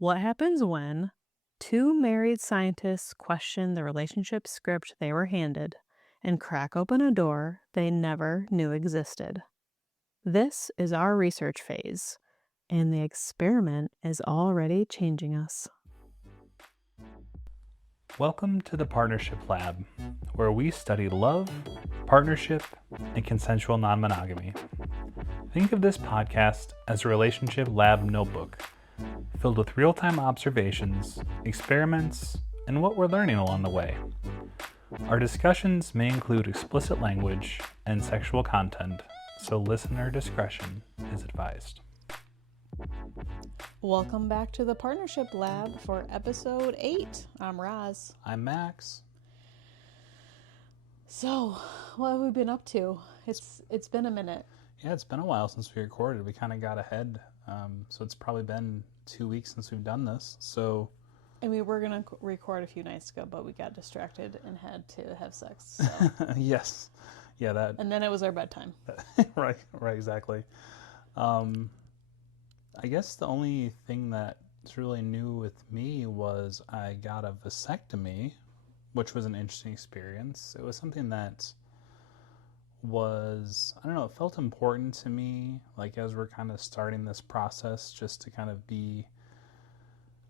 What happens when two married scientists question the relationship script they were handed and crack open a door they never knew existed? This is our research phase, and the experiment is already changing us. Welcome to the Partnership Lab, where we study love, partnership, and consensual non-monogamy. Think of this podcast as a relationship lab notebook, filled with real-time observations, experiments, and what we're learning along the way. Our discussions may include explicit language and sexual content, so listener discretion is advised. Welcome back to the Partnership Lab for episode 8. I'm Roz. I'm Max. So, what have we been up to? It's been a minute. Yeah, it's been a while since we recorded. We kind of got ahead, so it's probably been 2 weeks since we've done this. So, And we were going to record a few nights ago, but we got distracted and had to have sex. So. Yes, yeah, that. And then it was our bedtime. right, exactly. I guess the only thing that's really new with me was I got a vasectomy, which was an interesting experience. It was something that was, I don't know, it felt important to me, like as we're kind of starting this process, just to kind of be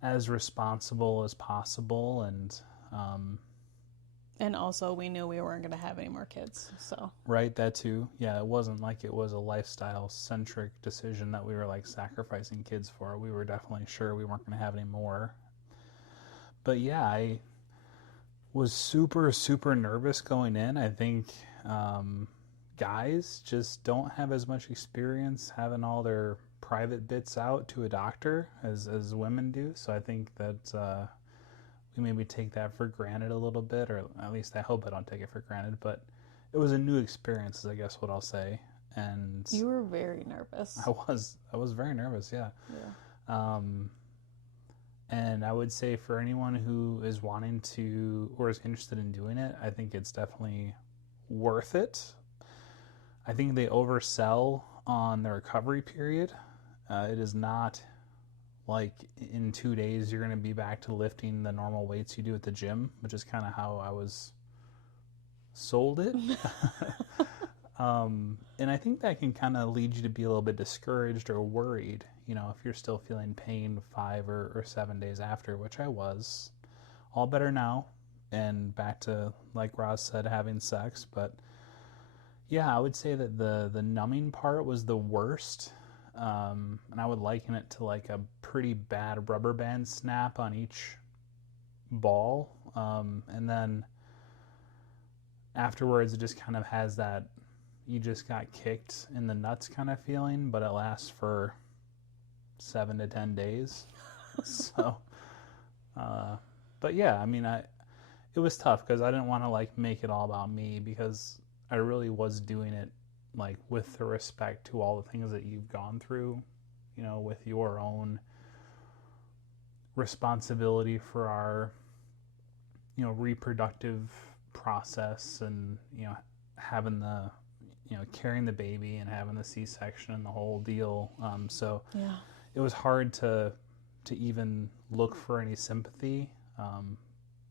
as responsible as possible. And also, we knew we weren't going to have any more kids, so. Right, that too. Yeah, it wasn't like it was a lifestyle-centric decision that we were like sacrificing kids for. We were definitely sure we weren't going to have any more. But yeah, I was super, super nervous going in. I think guys just don't have as much experience having all their private bits out to a doctor as women do. So I think that we maybe take that for granted a little bit, or at least I hope I don't take it for granted. But it was a new experience, is I guess what I'll say. And you were very nervous. I was very nervous, yeah. And I would say for anyone who is wanting to or is interested in doing it, I think it's definitely worth it. I think they oversell on the recovery period. It is not like in 2 days you're going to be back to lifting the normal weights you do at the gym, which is kind of how I was sold it. And I think that can kind of lead you to be a little bit discouraged or worried, you know, if you're still feeling pain 5 or 7 days after, which I was. All better now, and back to, like Roz said, having sex. But yeah, I would say that the numbing part was the worst. And I would liken it to like a pretty bad rubber band snap on each ball. And then afterwards, it just kind of has that you just got kicked in the nuts kind of feeling, but it lasts for 7 to 10 days. So, but yeah, I mean, it was tough because I didn't want to like make it all about me, because I really was doing it like with the respect to all the things that you've gone through, you know, with your own responsibility for our, you know, reproductive process, and, you know, having the, you know, carrying the baby and having the C-section and the whole deal. So Yeah. it was hard to even look for any sympathy,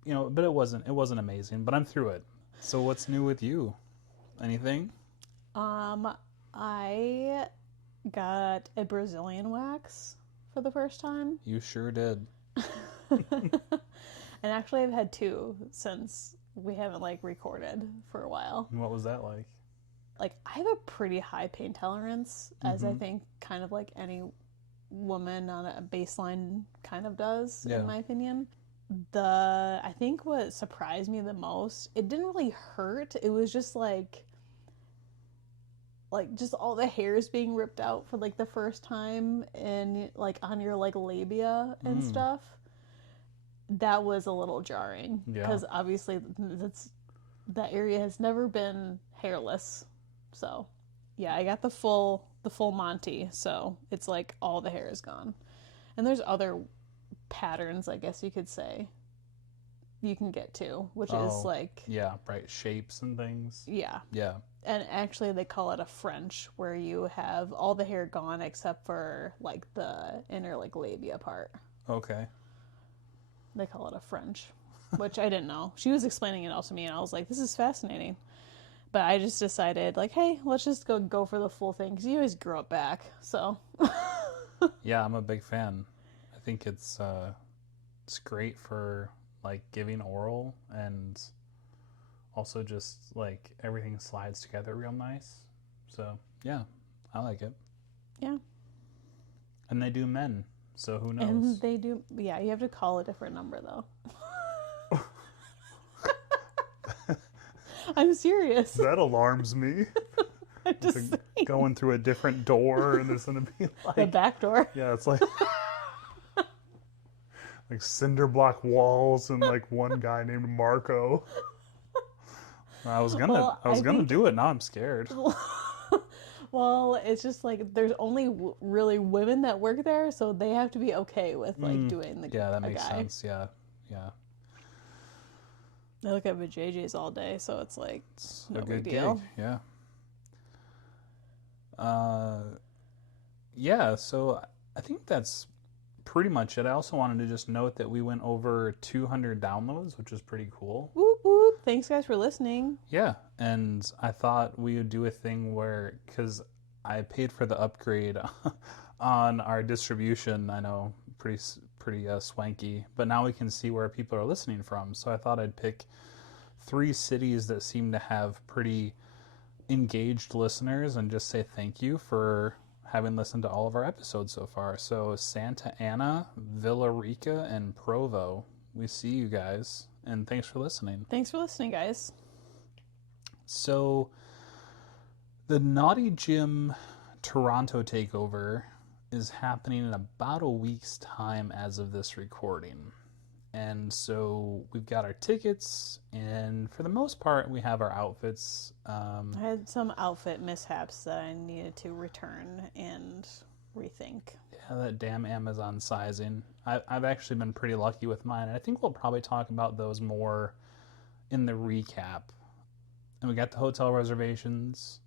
you know, but it wasn't amazing, but I'm through it. So what's new with you? Anything? I got a Brazilian wax for the first time. You sure did. And actually I've had 2 since we haven't like recorded for a while. And what was that like? Like, I have a pretty high pain tolerance, as I think kind of like any woman on a baseline kind of does, in my opinion. I think what surprised me the most, it didn't really hurt. It was just like just all the hairs being ripped out for like the first time, and like on your like labia and stuff. That was a little jarring, because obviously that area has never been hairless. So yeah, I got the full Monty, so it's like all the hair is gone. And there's other patterns, I guess you could say, you can get to, which is like... Yeah, right, shapes and things. Yeah. Yeah. And actually they call it a French, where you have all the hair gone except for like the inner like labia part. Okay. They call it a French, which I didn't know. She was explaining it all to me, and I was like, this is fascinating. But I just decided, like, hey, let's just go for the full thing, because you always grow it back, so. Yeah, I'm a big fan. I think it's great for, like, giving oral, and also just, like, everything slides together real nice. So, yeah, I like it. Yeah. And they do men, so who knows? And they do, yeah, you have to call a different number, though. I'm serious. That alarms me. I'm just saying. Going through a different door, and there's going to be, like... The back door. Yeah, it's like... like cinder block walls and, like, one guy named Marco. I was gonna do it. Now I'm scared. Well, it's just like there's only really women that work there, so they have to be okay with like doing the Yeah, that makes guy. sense. Yeah. I look at vajayjays all day, so it's like no a big good deal. gig. Yeah. Yeah. So I think that's pretty much it. I also wanted to just note that we went over 200 downloads, which is pretty cool. Whoop whoop! Thanks guys for listening. Yeah, and I thought we would do a thing where, because I paid for the upgrade on our distribution. I know, pretty swanky, but now we can see where people are listening from. So I thought I'd pick 3 cities that seem to have pretty engaged listeners and just say thank you for having listened to all of our episodes so far. So Santa Ana, Villa Rica, and Provo. We see you guys, and thanks for listening. Thanks for listening, guys. So the Naughty Gym Toronto takeover is happening in about a week's time as of this recording. And so we've got our tickets, and for the most part, we have our outfits. I had some outfit mishaps that I needed to return and rethink. Yeah, that damn Amazon sizing. I've actually been pretty lucky with mine, and I think we'll probably talk about those more in the recap. And we got the hotel reservations,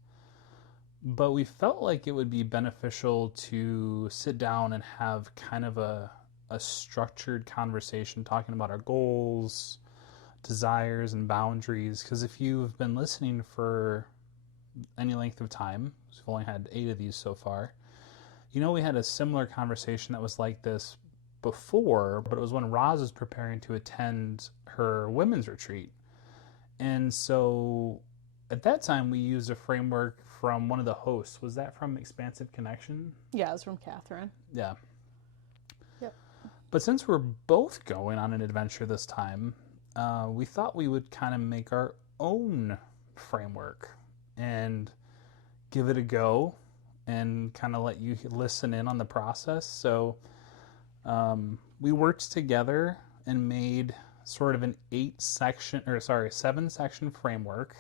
but we felt like it would be beneficial to sit down and have kind of a structured conversation talking about our goals, desires, and boundaries. Because if you've been listening for any length of time, we've only had 8 of these so far, you know we had a similar conversation that was like this before, but it was when Roz was preparing to attend her women's retreat. And so at that time we used a framework from one of the hosts. Was that from Expansive Connection? Yeah, it was from Catherine. Yeah. Yep. But since we're both going on an adventure this time, we thought we would kind of make our own framework and give it a go and kind of let you listen in on the process. So we worked together and made sort of an 7-section framework.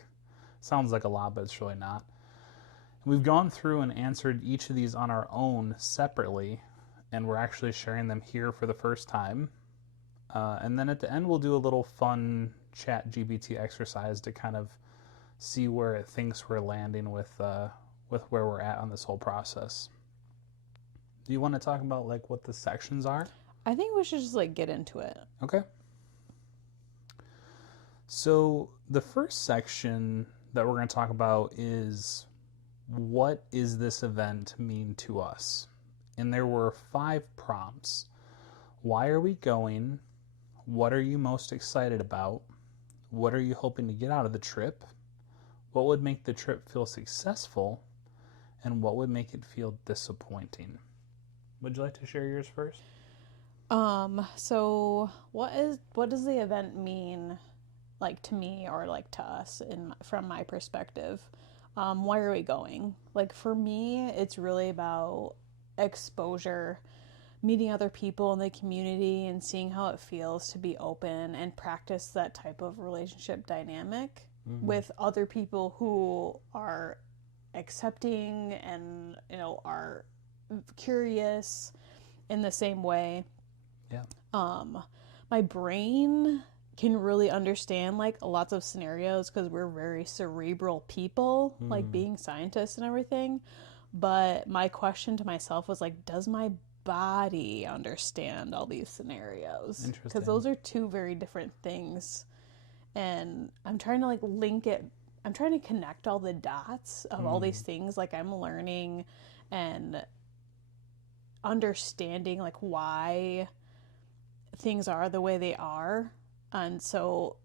Sounds like a lot, but it's really not. We've gone through and answered each of these on our own separately, and we're actually sharing them here for the first time. And then at the end, we'll do a little fun ChatGPT exercise to kind of see where it thinks we're landing with where we're at on this whole process. Do you want to talk about like what the sections are? I think we should just like get into it. Okay. So the first section that we're going to talk about is, what is this event mean to us? And there were 5 prompts. Why are we going? What are you most excited about? What are you hoping to get out of the trip? What would make the trip feel successful? And what would make it feel disappointing? Would you like to share yours first? So what does the event mean, like to me or like to us from my perspective? Why are we going? Like for me, it's really about exposure, meeting other people in the community and seeing how it feels to be open and practice that type of relationship dynamic with other people who are accepting and, you know, are curious in the same way. Yeah. My brain can really understand like lots of scenarios because we're very cerebral people, like being scientists and everything. But my question to myself was like, does my body understand all these scenarios. Interesting. Because those are two very different things. And I'm trying to like link it. I'm trying to connect all the dots of all these things. Like I'm learning and understanding like why things are the way they are. And so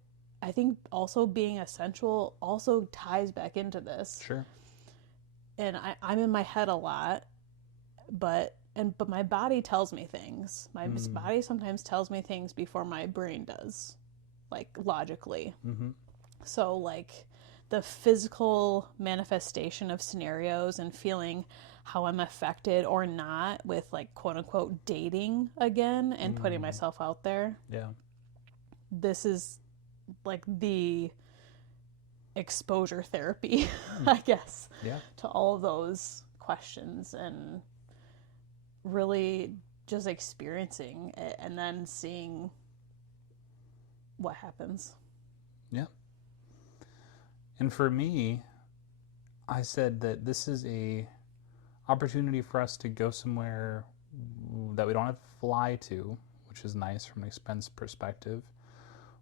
I think also being essential also ties back into this. Sure. And I'm in my head a lot, but my body tells me things. My body sometimes tells me things before my brain does, like logically. Mm-hmm. So like the physical manifestation of scenarios and feeling how I'm affected or not with like quote unquote dating again and putting myself out there. Yeah. This is like the exposure therapy, I guess, to all of those questions and really just experiencing it and then seeing what happens. Yeah. And for me, I said that this is a opportunity for us to go somewhere that we don't have to fly to, which is nice from an expense perspective,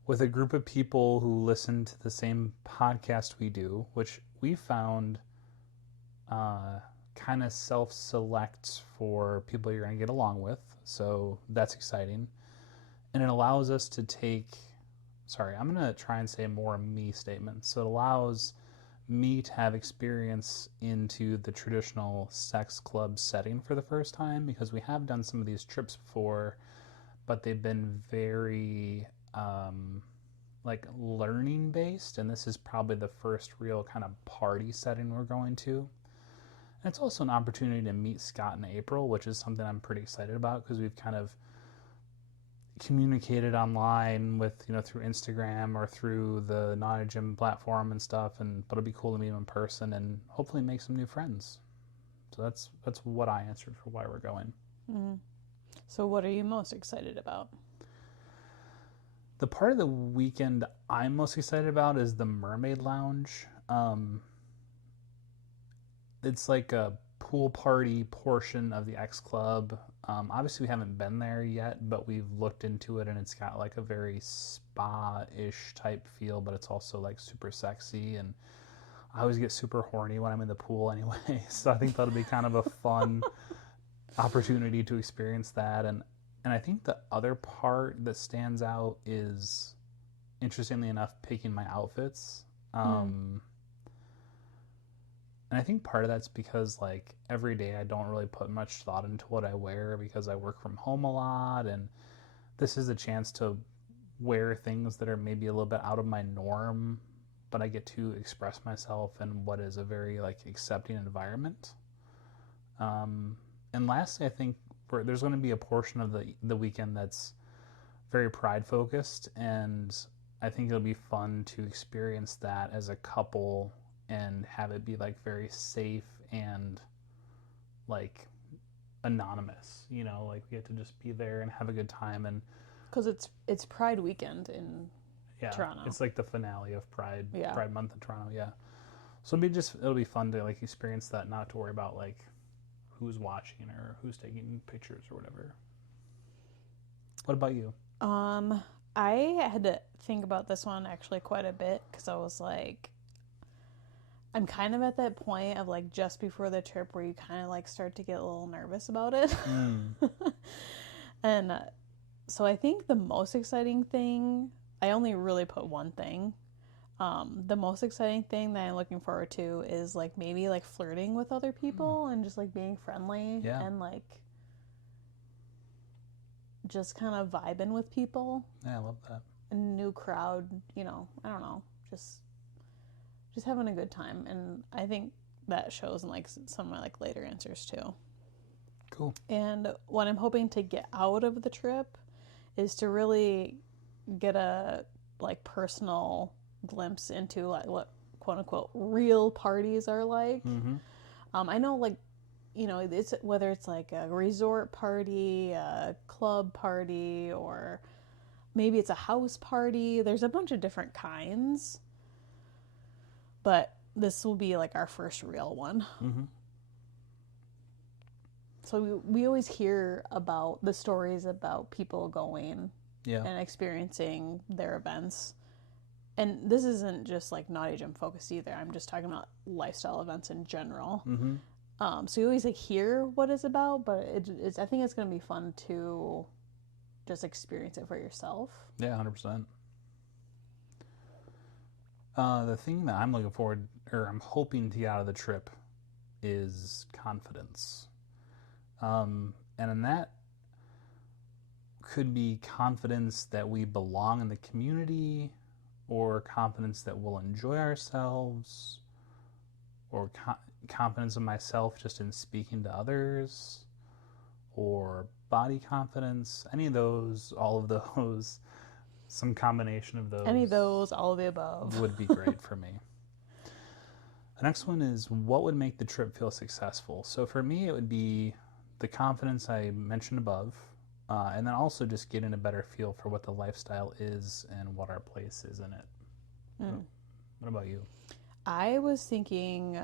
with a group of people who listen to the same podcast we do, which we found kind of self-selects for people you're going to get along with. So that's exciting. And it allows us to I'm going to try and say more me statements. So it allows me to have experience into the traditional sex club setting for the first time, because we have done some of these trips before, but they've been very like learning based, and this is probably the first real kind of party setting we're going to. And it's also an opportunity to meet Scott and April, which is something I'm pretty excited about, because we've kind of communicated online with, through Instagram or through the Naughty Gym platform and stuff, but it'll be cool to meet them in person and hopefully make some new friends. So that's what I answered for why we're going. Mm-hmm. So what are you most excited about? The part of the weekend I'm most excited about is the Mermaid Lounge. It's like a pool party portion of the X Club. Obviously, we haven't been there yet, but we've looked into it, and it's got like a very spa-ish type feel, but it's also like super sexy. And I always get super horny when I'm in the pool anyway, so I think that'll be kind of a fun opportunity to experience that. And I think the other part that stands out is, interestingly enough, picking my outfits. And I think part of that's because like every day I don't really put much thought into what I wear because I work from home a lot, and this is a chance to wear things that are maybe a little bit out of my norm, but I get to express myself in what is a very like accepting environment. And lastly, I think there's going to be a portion of the weekend that's very pride focused, and I think it'll be fun to experience that as a couple and have it be like very safe and like anonymous, like we get to just be there and have a good time. And because it's Pride weekend in Toronto. It's like the finale of Pride month in Toronto. So it'll be fun to like experience that, not to worry about like who's watching or who's taking pictures or whatever. What about you? I had to think about this one actually quite a bit, because I was like, I'm kind of at that point of like just before the trip where you kind of like start to get a little nervous about it. And so I think the most exciting thing, I only really put one thing. The most exciting thing that I'm looking forward to is like maybe like flirting with other people and just like being friendly and like just kind of vibing with people. Yeah, I love that. A new crowd, I don't know, just having a good time. And I think that shows in like some of my like later answers too. Cool. And what I'm hoping to get out of the trip is to really get a like personal glimpse into like what quote unquote real parties are like. I know like it's whether it's like a resort party, a club party, or maybe it's a house party. There's a bunch of different kinds, but this will be like our first real one. So we always hear about the stories about people going and experiencing their events. And this isn't just like Naughty Gym focused either. I'm just talking about lifestyle events in general. So you always like hear what it's about, but it's I think it's going to be fun to just experience it for yourself. Yeah, 100%. The thing that I'm looking forward, or I'm hoping to get out of the trip, is confidence. And in that could be confidence that we belong in the community, or confidence that we'll enjoy ourselves, or confidence in myself just in speaking to others, or body confidence. Any of those, all of those, some combination of those. Any of those, all of the above. Would be great for me. The next one is, what would make the trip feel successful? So for me, it would be the confidence I mentioned above, and then also just getting a better feel for what the lifestyle is and what our place is in it. What about you? I was thinking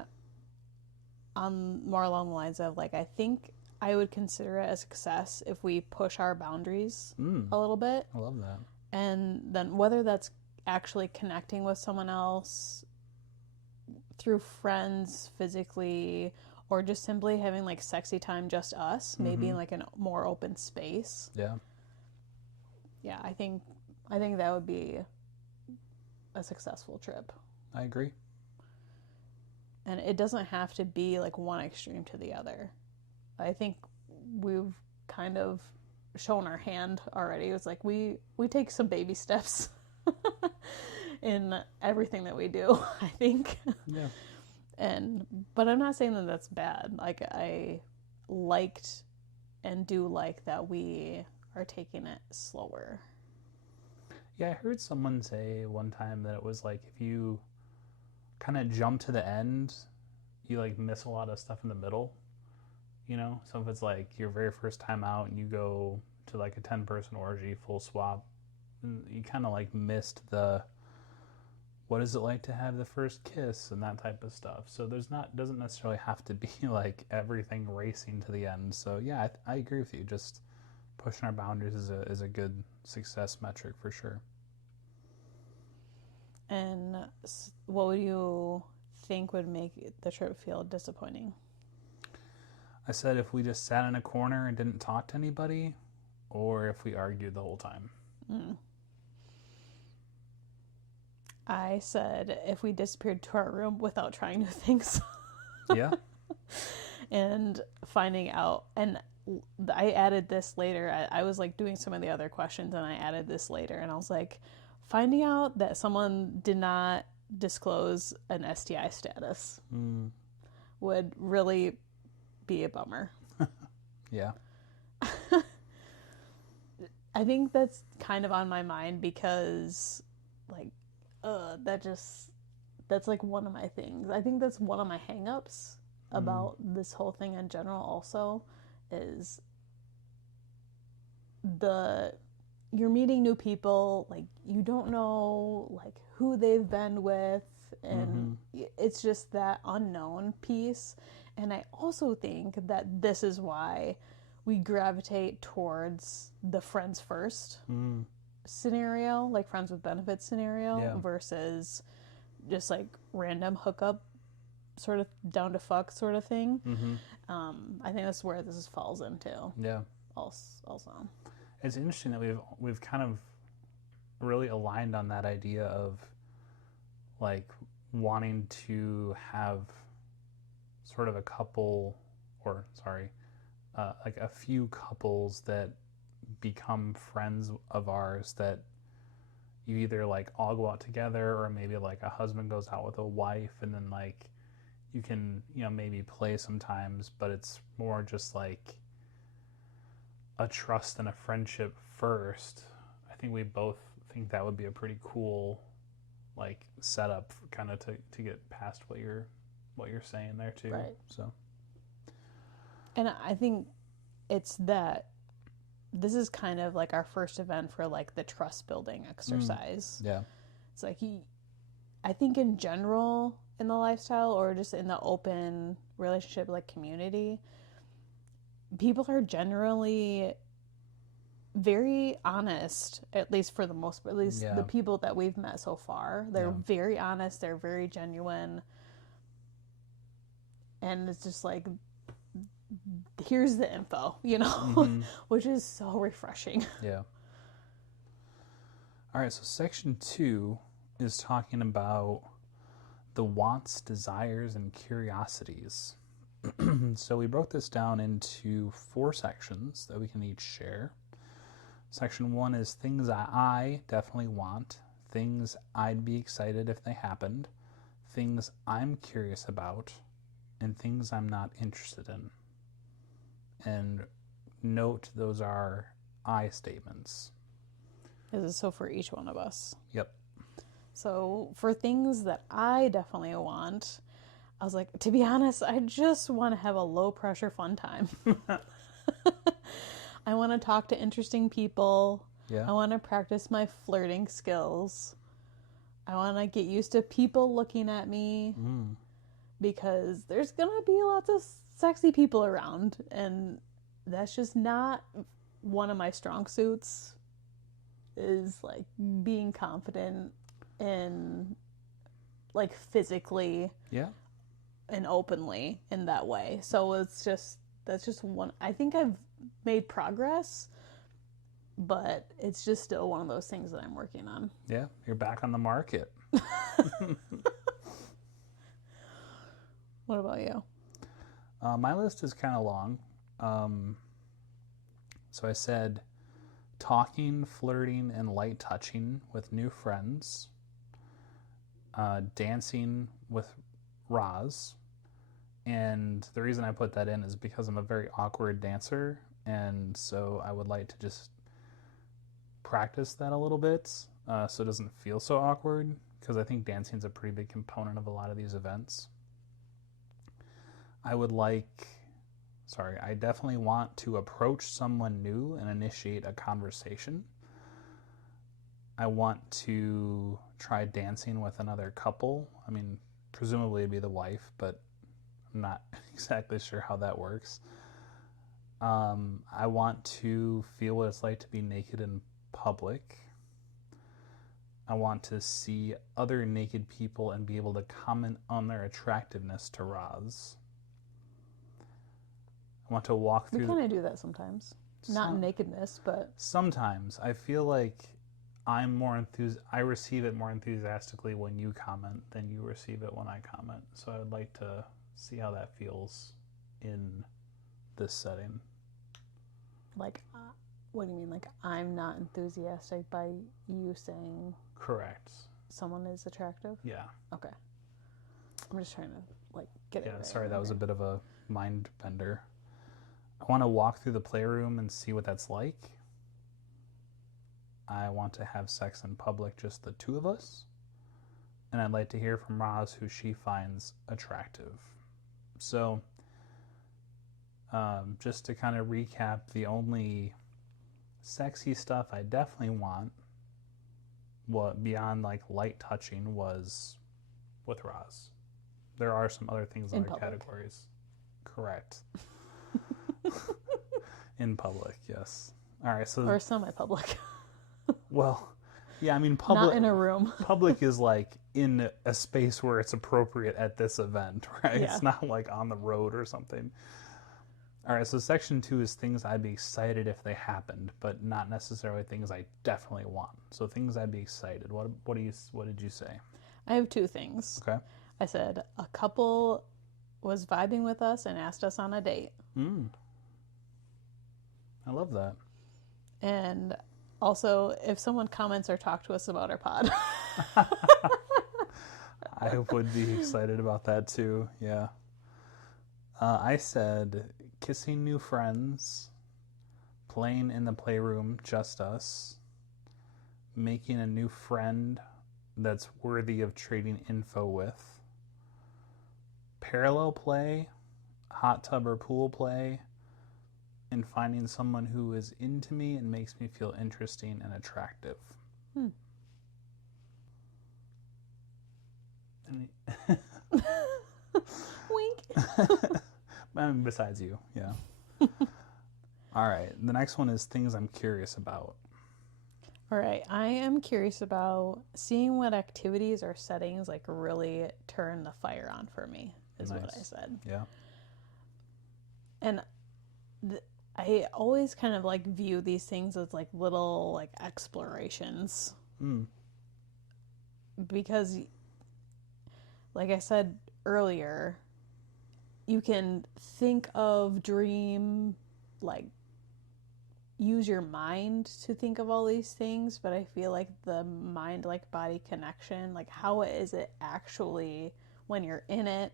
more along the lines of like, I think I would consider it a success if we push our boundaries a little bit. I love that. And then whether that's actually connecting with someone else through friends physically, or just simply having like sexy time just us, maybe in like a more open space. Yeah, I think that would be a successful trip. I agree. And it doesn't have to be like one extreme to the other. I think we've kind of shown our hand already. It's like we take some baby steps in everything that we do, I think. Yeah. But I'm not saying that that's bad. Like, I liked and do like that we are taking it slower. Yeah, I heard someone say one time that it was like, if you kind of jump to the end, you like miss a lot of stuff in the middle, you know? So if it's like your very first time out and you go to like a 10-person orgy, full swap, you kind of like missed the, what is it like to have the first kiss and that type of stuff. So doesn't necessarily have to be like everything racing to the end. So yeah, I agree with you. Just pushing our boundaries is a good success metric for sure. And what would you think would make the trip feel disappointing? I said if we just sat in a corner and didn't talk to anybody, or if we argued the whole time. I said if we disappeared to our room without trying new things. Yeah. And finding out, and I added this later. I was like doing some of the other questions and I added this later, and I was like, finding out that someone did not disclose an STI status would really be a bummer. Yeah. I think that's kind of on my mind because like that's like one of my things. I think that's one of my hang-ups about this whole thing in general also, is you're meeting new people, like you don't know like who they've been with, and it's just that unknown piece. And I also think that this is why we gravitate towards the friends first scenario, like friends with benefits scenario, versus just like random hookup sort of down to fuck sort of thing. I think that's where this falls into. Yeah. Also. It's interesting that we've kind of really aligned on that idea of like wanting to have sort of a couple, or sorry, like a few couples that become friends of ours, that you either like all go out together, or maybe like a husband goes out with a wife, and then like you can, you know, maybe play sometimes, but it's more just like a trust and a friendship first. I think we both think that would be a pretty cool like setup kind of to get past what you're saying there too. Right. So, and I think it's that this is kind of like our first event for like the trust building exercise. Yeah. It's like I think in general in the lifestyle, or just in the open relationship like community, people are generally very honest, at least for the most part, at least the people that we've met so far. They're very honest, they're very genuine. And it's just like, here's the info, which is so refreshing. Yeah. All right, so section 2 is talking about the wants, desires, and curiosities. So we broke this down into 4 sections that we can each share. Section 1 is things I definitely want, things I'd be excited if they happened, things I'm curious about, and things I'm not interested in. And note those are I statements. Is it so for each one of us? Yep. So for things that I definitely want, I was like, to be honest, I just want to have a low pressure fun time. I want to talk to interesting people. Yeah. I want to practice my flirting skills. I want to get used to people looking at me because there's going to be lots of sexy people around, and that's just not one of my strong suits, is like being confident and like physically and openly in that way. So that's just one. I think I've made progress, but it's just still one of those things that I'm working on. Yeah, you're back on the market. What about you? My list is kind of long. So I said talking, flirting, and light touching with new friends, dancing with Roz. And the reason I put that in is because I'm a very awkward dancer, and so I would like to just practice that a little bit so it doesn't feel so awkward, because I think dancing is a pretty big component of a lot of these events. I definitely want to approach someone new and initiate a conversation. I want to try dancing with another couple. I mean, presumably it'd be the wife, but I'm not exactly sure how that works. I want to feel what it's like to be naked in public. I want to see other naked people and be able to comment on their attractiveness to Roz. I want to walk through... We kind of do that sometimes. Not in nakedness, but... Sometimes. I feel like I receive it more enthusiastically when you comment than you receive it when I comment. So I would like to see how that feels in this setting. Like, what do you mean? Like, I'm not enthusiastic by you saying... Correct. Someone is attractive? Yeah. Okay. I'm just trying to, like, get it right. Yeah, sorry, that was a bit of a mind bender. I want to walk through the playroom and see what that's like. I want to have sex in public, just the two of us. And I'd like to hear from Roz who she finds attractive. So, just to kind of recap, the only sexy stuff I definitely want, what beyond like light touching, was with Roz. There are some other things in other categories. Correct. In public, yes. All right, so... Or semi-public. Well, yeah, I mean, public... Not in a room. Public is like in a space where it's appropriate at this event, right? Yeah. It's not like on the road or something. All right, so section 2 is things I'd be excited if they happened, but not necessarily things I definitely want. So things I'd be excited. What did you say? I have 2 things. Okay. I said a couple was vibing with us and asked us on a date. I love that. And also, if someone comments or talk to us about our pod. I would be excited about that too, yeah. I said kissing new friends, playing in the playroom, just us, making a new friend that's worthy of trading info with, parallel play, hot tub or pool play, and finding someone who is into me and makes me feel interesting and attractive. Wink. I mean, besides you, yeah. All right. The next one is things I'm curious about. All right. I am curious about seeing what activities or settings like really turn the fire on for me, is what I said. Yeah. And I always kind of like view these things as like little like explorations. Because, like I said earlier, you can think of, dream, like use your mind to think of all these things, but I feel like the mind like body connection, like how is it actually when you're in it,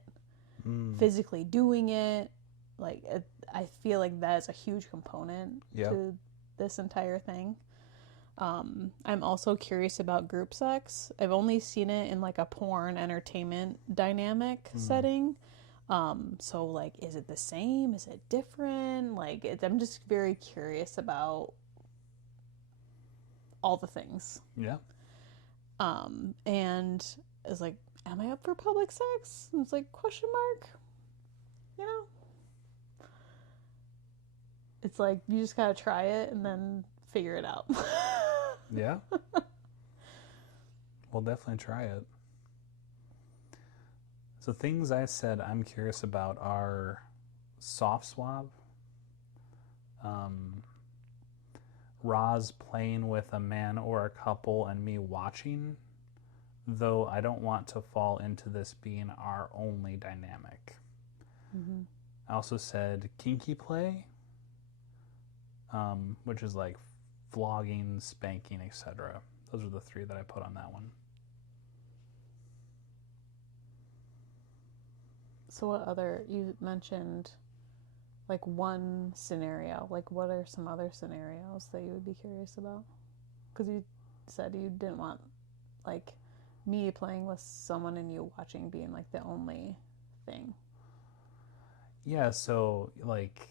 physically doing it, like I feel like that is a huge component to this entire thing. I'm also curious about group sex. I've only seen it in like a porn entertainment dynamic setting. So like, is it the same? Is it different? Like, I'm just very curious about all the things. Yeah. And it's like, am I up for public sex? And it's like, question mark, you know? It's like, you just gotta try it and then figure it out. Yeah. We'll definitely try it. So things I said I'm curious about are soft swab, Roz playing with a man or a couple and me watching, though I don't want to fall into this being our only dynamic. I also said kinky play, which is like flogging, spanking, etc. Those are the three that I put on that one. So what other, you mentioned like one scenario, like what are some other scenarios that you would be curious about? Because you said you didn't want like me playing with someone and you watching being like the only thing. Yeah, so like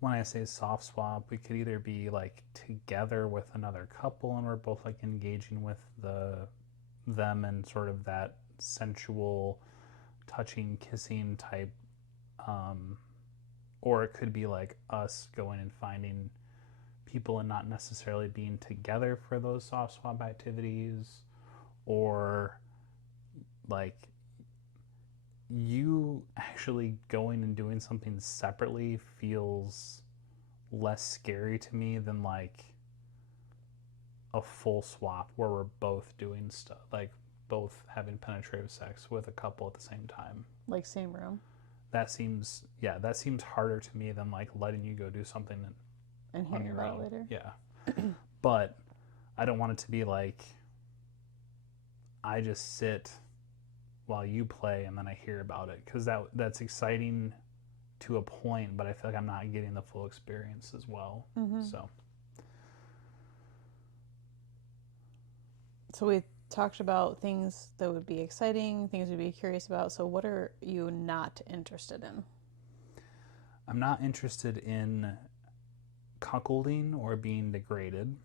when I say soft swap, we could either be like together with another couple and we're both like engaging with them and sort of that sensual touching, kissing type, or it could be like us going and finding people and not necessarily being together for those soft swap activities, or like you actually going and doing something separately feels less scary to me than like a full swap where we're both doing stuff, like both having penetrative sex with a couple at the same time. Like same room? That seems harder to me than like letting you go do something and hearing about it later. Yeah. But I don't want it to be like I just sit while you play and then I hear about it, because that's exciting to a point, but I feel like I'm not getting the full experience as well. So we talked about things that would be exciting, things we'd be curious about. So what are you not interested in? I'm not interested in cuckolding or being degraded.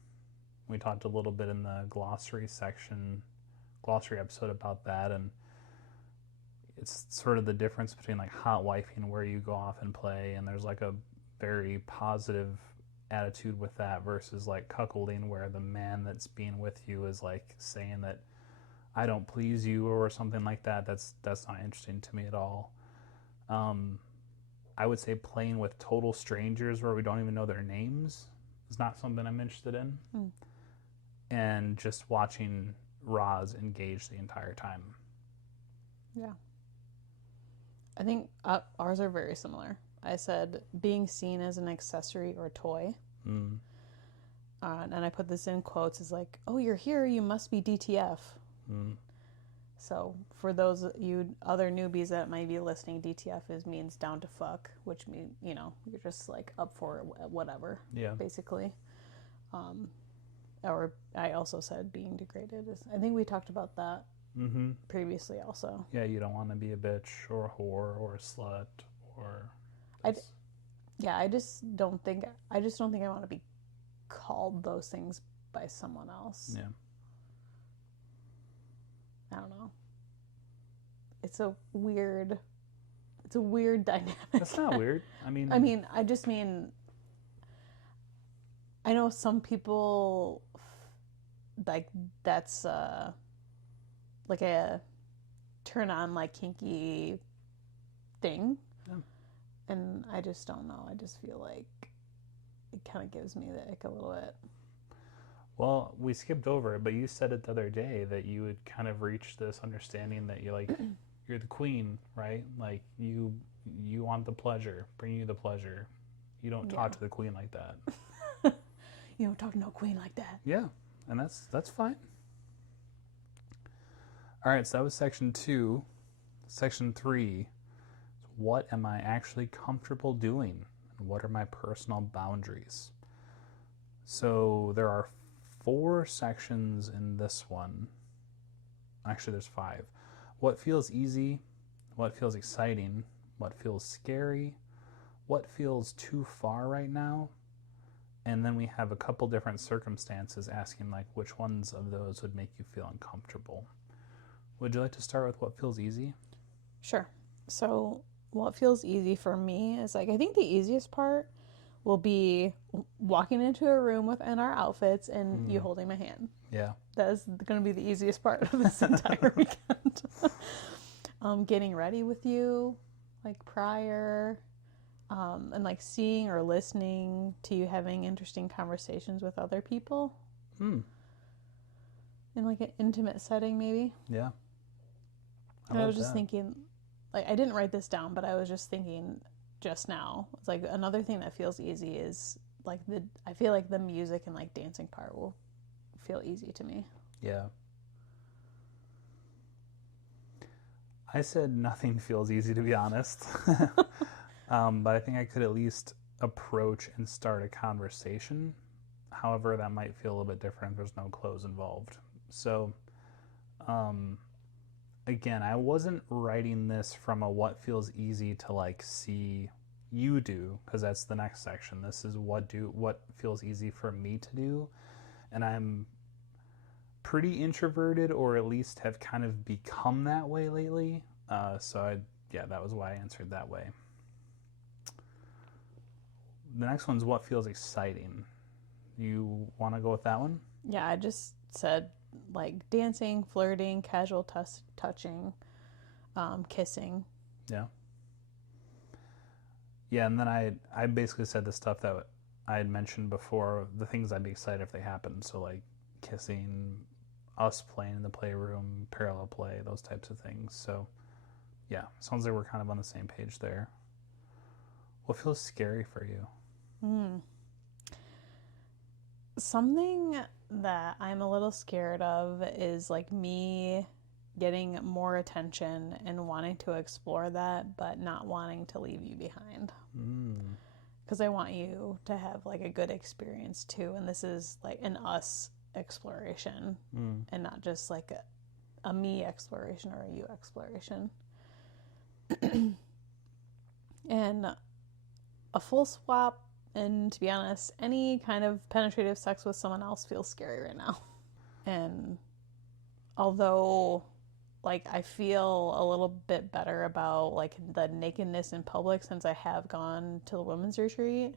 We talked a little bit in the glossary episode about that, and it's sort of the difference between like hot wifing, where you go off and play and there's like a very positive attitude with that, versus like cuckolding, where the man that's being with you is like saying that I don't please you or something like that. That's not interesting to me at all. I would say playing with total strangers where we don't even know their names is not something I'm interested in. And just watching Roz engage the entire time. Yeah. I think ours are very similar. I said being seen as an accessory or toy. And I put this in quotes as like, oh, you're here, you must be DTF. So for those you other newbies that might be listening, DTF means down to fuck, which means, you know, you're just like up for whatever, basically. Or I also said being degraded. I think we talked about that previously also. Yeah, you don't want to be a bitch or a whore or a slut or... I just don't think I want to be called those things by someone else. Yeah. I don't know. It's a weird It's a weird dynamic. That's not weird. I just mean, I know some people, like, that's like a turn on, like, kinky thing. Yeah. And I just don't know. I just feel like it kind of gives me the ick a little bit. Well, we skipped over it, but you said it the other day that you would kind of reach this understanding that you're the queen, right? Like you want the pleasure, bring you the pleasure. You don't talk to the queen like that. You don't talk to no queen like that. Yeah, and that's fine. All right, so that was section 2. Section 3, what am I actually comfortable doing? And what are my personal boundaries? So there are 4 sections in this one. Actually, there's 5. What feels easy? What feels exciting? What feels scary? What feels too far right now? And then we have a couple different circumstances asking like which ones of those would make you feel uncomfortable. Would you like to start with what feels easy? Sure. So what feels easy for me is like, I think the easiest part will be walking into a room within our outfits and you holding my hand. Yeah. That is going to be the easiest part of this entire weekend. Getting ready with you, like prior, and like seeing or listening to you having interesting conversations with other people. In like an intimate setting, maybe. Yeah. I was just thinking, like, I didn't write this down, but I was just thinking just now. It's like another thing that feels easy is like I feel like the music and like dancing part will feel easy to me. Yeah. I said nothing feels easy, to be honest. But I think I could at least approach and start a conversation. However, that might feel a little bit different if there's no clothes involved. So, again, I wasn't writing this from a what feels easy to like see you do, because that's the next section. This is what feels easy for me to do. And I'm pretty introverted, or at least have kind of become that way lately. That was why I answered that way. The next one's what feels exciting. You want to go with that one? Yeah, I just said like dancing, flirting, casual touching, kissing. Yeah. Yeah, and then I basically said the stuff that I had mentioned before, the things I'd be excited if they happened. So like kissing, us playing in the playroom, parallel play, those types of things. So yeah, sounds like we're kind of on the same page there. What feels scary for you? Something that I'm a little scared of is like me getting more attention and wanting to explore that, but not wanting to leave you behind. Because I want you to have like a good experience too. And this is like an us exploration and not just like a me exploration or a you exploration. And a full swap, and to be honest, any kind of penetrative sex with someone else feels scary right now. And although like I feel a little bit better about like the nakedness in public since I have gone to the women's retreat,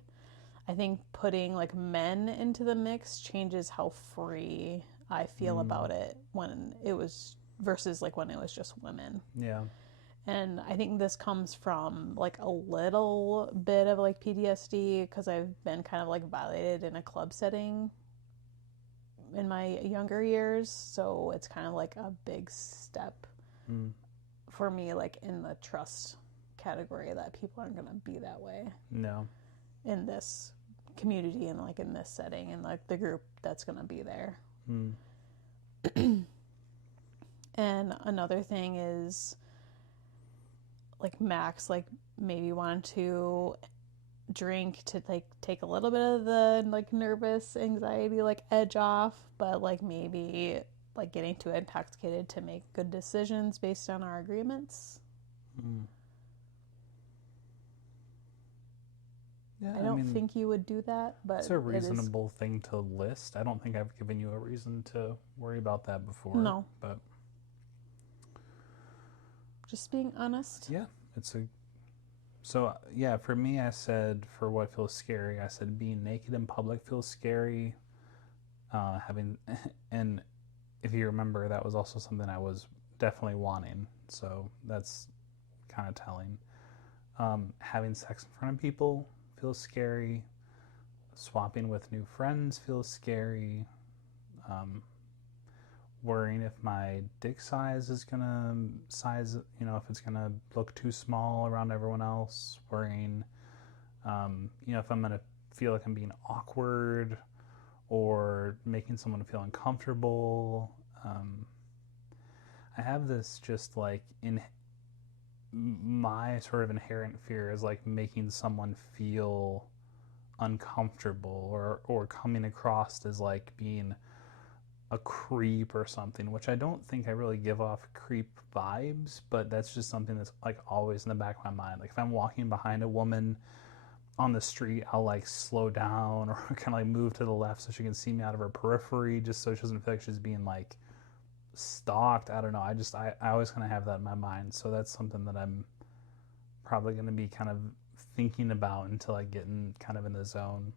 I think putting like men into the mix changes how free I feel about it when it was versus like when it was just women. Yeah. And I think this comes from like a little bit of like PTSD because I've been kind of like violated in a club setting in my younger years. So it's kind of like a big step for me, like in the trust category, that people aren't going to be that way. No. In this community and like in this setting and like the group that's going to be there. And another thing is like Max like maybe wanted to drink to like take a little bit of the like nervous anxiety like edge off, but like maybe like getting too intoxicated to make good decisions based on our agreements. Yeah, I don't think you would do that, but it's a reasonable thing to list. I don't think I've given you a reason to worry about that before. No. But just being honest. yeah, it's a So, yeah, for me, I said for what feels scary, I said being naked in public feels scary. Having, and if you remember, that was also something I was definitely wanting. So that's kind of telling. Having sex in front of people feels scary. Swapping with new friends feels scary. Worrying if my dick size is gonna if it's gonna look too small around everyone else. Worrying, if I'm gonna feel like I'm being awkward or making someone feel uncomfortable. I have this just like in my sort of inherent fear is like making someone feel uncomfortable or coming across as like being a creep or something, which I don't think I really give off creep vibes, but that's just something that's like always in the back of my mind. Like if I'm walking behind a woman on the street, I'll like slow down or kind of like move to the left so she can see me out of her periphery, just so she doesn't feel like she's being like stalked. I don't know. I always kind of have that in my mind. So that's something that I'm probably going to be kind of thinking about until I get kind of in the zone.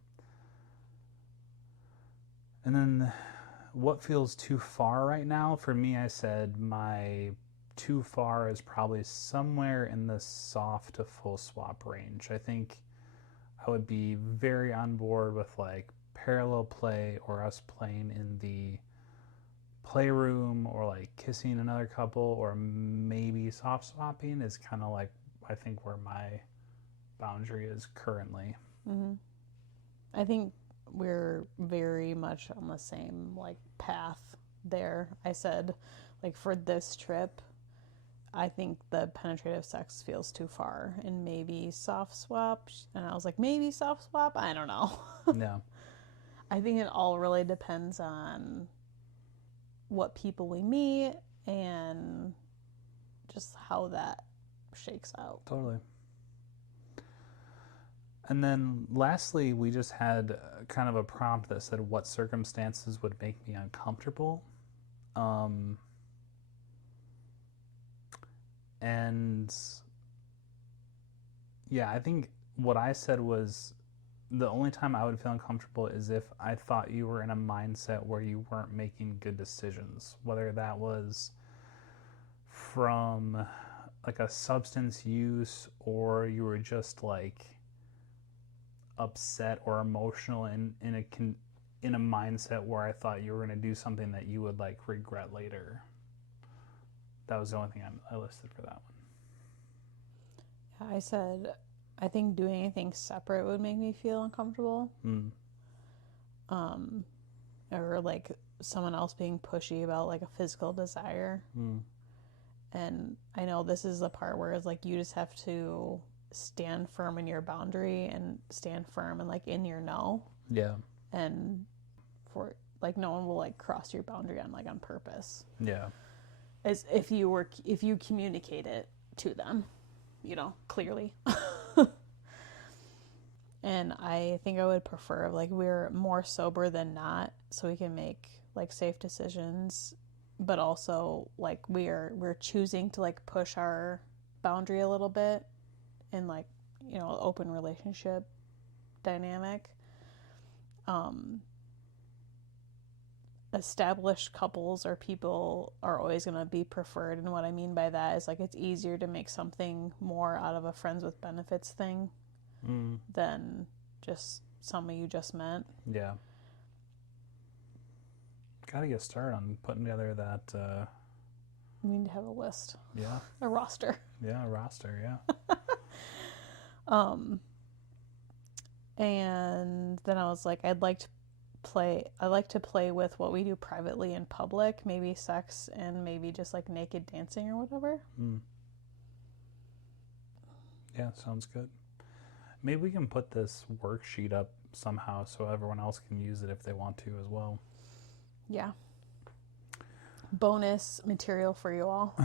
And then what feels too far right now? For me, I said my too far is probably somewhere in the soft to full swap range. I think I would be very on board with like parallel play or us playing in the playroom or like kissing another couple or maybe soft swapping is kind of like I think where my boundary is currently. Mm-hmm. I think we're very much on the same like path there. I said like for this trip I think the penetrative sex feels too far and maybe soft swap, and I was like maybe soft swap, I don't know. Yeah. I think it all really depends on what people we meet and just how that shakes out. Totally. And then lastly, we just had kind of a prompt that said what circumstances would make me uncomfortable. And yeah, I think what I said was the only time I would feel uncomfortable is if I thought you were in a mindset where you weren't making good decisions, whether that was from like a substance use or you were just like upset or emotional in a mindset where I thought you were going to do something that you would like regret later. That was the only thing I listed for that one. Yeah, I said I think doing anything separate would make me feel uncomfortable. Or like someone else being pushy about like a physical desire. And I know this is the part where it's like you just have to stand firm in your boundary and stand firm and like in your no. Yeah. And for like no one will like cross your boundary on purpose. Yeah. As if you communicate it to them, clearly. And I think I would prefer like we're more sober than not so we can make like safe decisions, but also like we're choosing to like push our boundary a little bit in like open relationship dynamic. Established couples or people are always going to be preferred, and what I mean by that is like it's easier to make something more out of a friends with benefits thing than just someone you just met. Yeah. Gotta get started on putting together that We need to have a list. Yeah. A roster. Yeah, a roster, yeah. And then I was like, I like to play with what we do privately in public, maybe sex and maybe just like naked dancing or whatever. Yeah, sounds good. Maybe we can put this worksheet up somehow so everyone else can use it if they want to as well. Yeah. Bonus material for you all.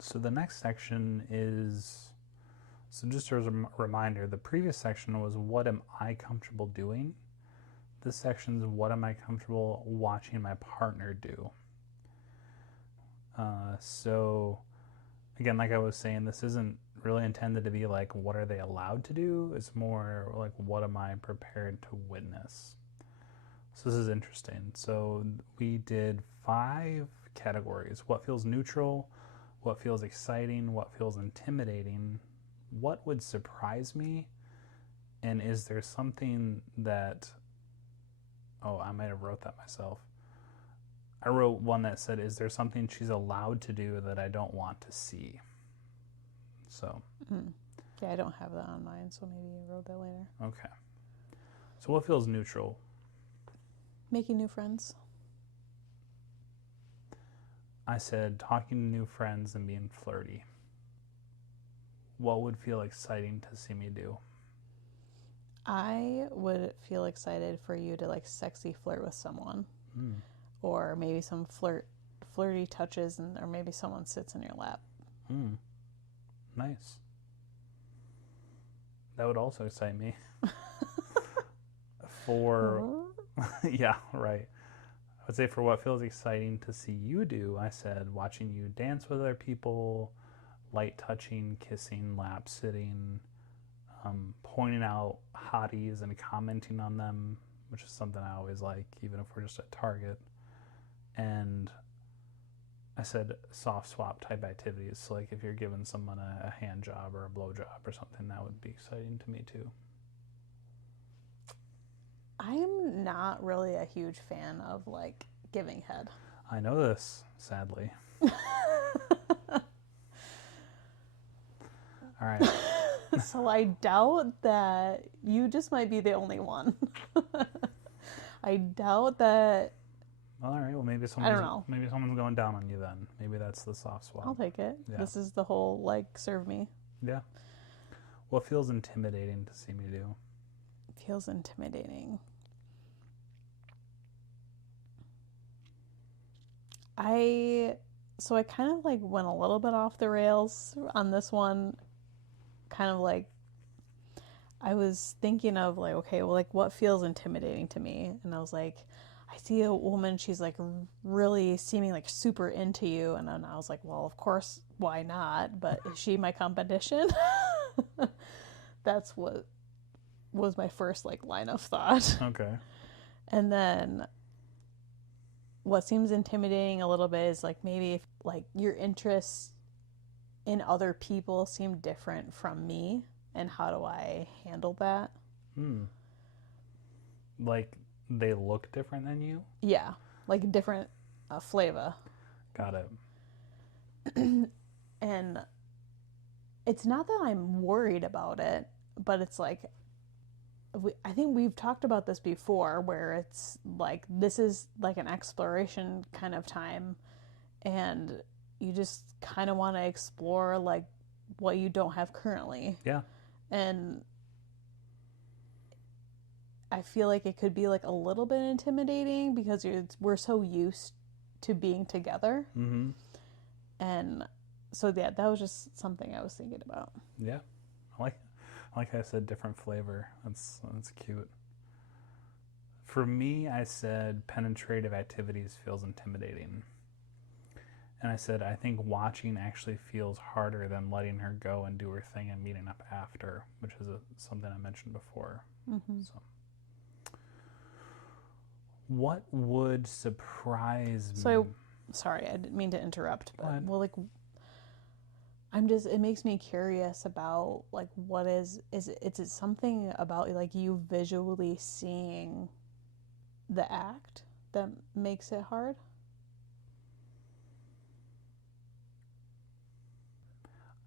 So the next section is, so just as a reminder, the previous section was what am I comfortable doing? This section is what am I comfortable watching my partner do? So again, like I was saying, this isn't really intended to be like, what are they allowed to do? It's more like, what am I prepared to witness? So this is interesting. So we did 5 categories: what feels neutral, what feels exciting, what feels intimidating, what would surprise me, and is there something that, oh, I might have wrote that myself. I wrote one that said, is there something she's allowed to do that I don't want to see? So. Yeah, I don't have that on mine, so maybe you wrote that later. Okay. So what feels neutral? Making new friends. I said talking to new friends and being flirty. What would feel exciting to see me do? I would feel excited for you to like sexy flirt with someone. Or maybe some flirty touches, or maybe someone sits in your lap. Nice. That would also excite me. Yeah, right. I would say for what feels exciting to see you do, I said watching you dance with other people, light touching, kissing, lap sitting, pointing out hotties and commenting on them, which is something I always like, even if we're just at Target. And I said soft swap type activities. So like if you're giving someone a hand job or a blow job or something, that would be exciting to me too. I'm not really a huge fan of like giving head. I know this, sadly. All right. So I doubt that you just might be the only one. I doubt that. All right. Well, maybe someone's going down on you then. Maybe that's the soft swap. I'll take it. Yeah. This is the whole like serve me. Yeah. What feels intimidating to see me do? Feels intimidating. I kind of like went a little bit off the rails on this one. Kind of like I was thinking of like, okay, well, like what feels intimidating to me? And I was like, I see a woman, she's like really seeming like super into you. And then I was like, well, of course, why not? But is she my competition? That's what was my first like line of thought. Okay. And then what seems intimidating a little bit is like maybe if like your interests in other people seem different from me, and how do I handle that? Like they look different than you? Yeah, like different flavor. Got it. And it's not that I'm worried about it, but it's like I think we've talked about this before, where it's like this is like an exploration kind of time, and you just kind of want to explore like what you don't have currently. Yeah. And I feel like it could be like a little bit intimidating because we're so used to being together. And so yeah, that was just something I was thinking about. Yeah. Like I said, different flavor. That's cute. For me, I said penetrative activities feels intimidating. And I said, I think watching actually feels harder than letting her go and do her thing and meeting up after, which is something I mentioned before. So, what would surprise me? So, sorry, I didn't mean to interrupt, but well, like, it makes me curious about like what is it something about like you visually seeing the act that makes it hard?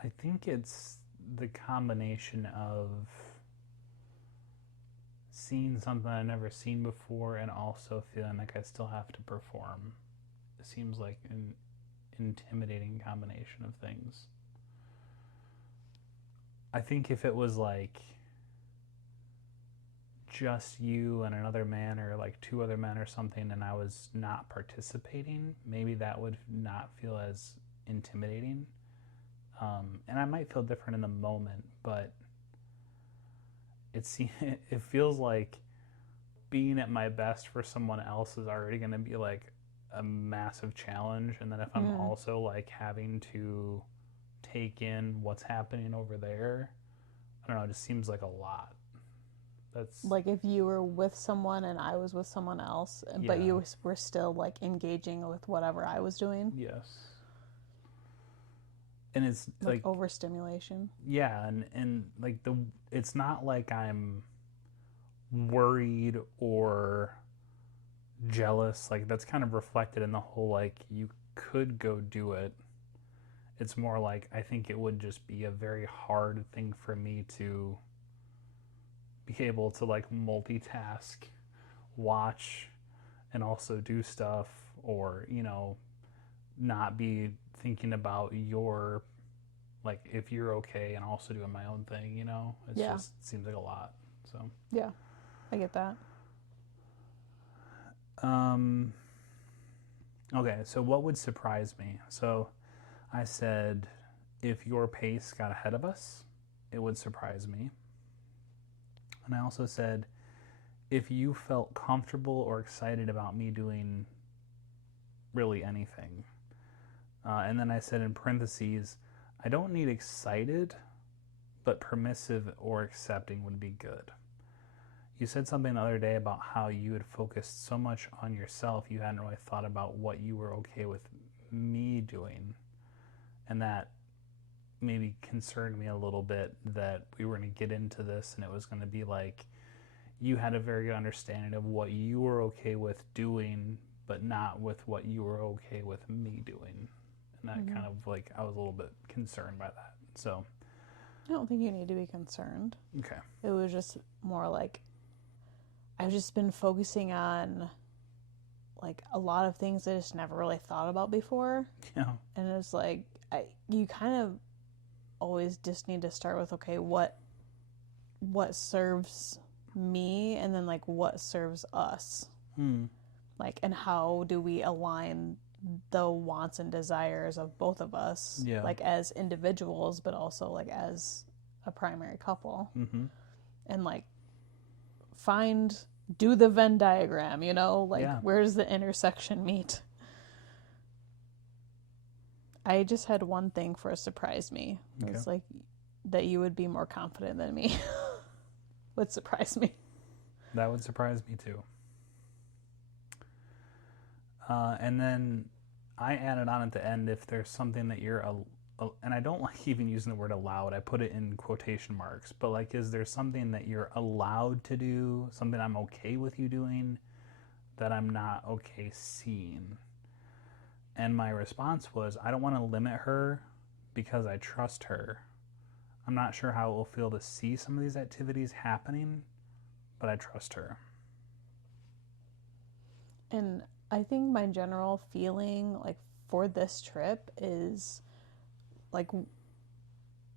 I think it's the combination of seeing something I've never seen before and also feeling like I still have to perform. It seems like an intimidating combination of things. I think if it was like just you and another man or like 2 other men or something and I was not participating, maybe that would not feel as intimidating. And I might feel different in the moment, but it feels like being at my best for someone else is already going to be like a massive challenge. And then if I'm also like having to take in what's happening over there. I don't know, it just seems like a lot. That's like if you were with someone and I was with someone else, but you were still like engaging with whatever I was doing. Yes. And it's like overstimulation. Yeah, and like it's not like I'm worried or jealous. Like that's kind of reflected in the whole like you could go do it. It's more like I think it would just be a very hard thing for me to be able to like multitask, watch, and also do stuff, or not be thinking about your, like, if you're okay and also doing my own thing. It just seems like a lot. So yeah, I get that. Okay, so what would surprise me? So I said, if your pace got ahead of us, it would surprise me. And I also said, if you felt comfortable or excited about me doing really anything. And then I said in parentheses, I don't need excited, but permissive or accepting would be good. You said something the other day about how you had focused so much on yourself, you hadn't really thought about what you were okay with me doing. And that maybe concerned me a little bit, that we were going to get into this and it was going to be like you had a very good understanding of what you were okay with doing, but not with what you were okay with me doing. And that kind of like, I was a little bit concerned by that. So I don't think you need to be concerned. Okay. It was just more like I've just been focusing on like a lot of things I just never really thought about before. Yeah. And it's like you kind of always just need to start with, okay, what serves me, and then like what serves us. Like, and how do we align the wants and desires of both of us, like as individuals, but also like as a primary couple. And like do the Venn diagram, where's the intersection meet? I just had one thing for surprise me. It was like that you would be more confident than me. Would surprise me. That would surprise me too. And then I added on at the end, if there's something that you're, and I don't like even using the word allowed, I put it in quotation marks, but like, is there something that you're allowed to do, something I'm okay with you doing, that I'm not okay seeing? And my response was, I don't want to limit her because I trust her. I'm not sure how it will feel to see some of these activities happening, but I trust her. And I think my general feeling like for this trip is like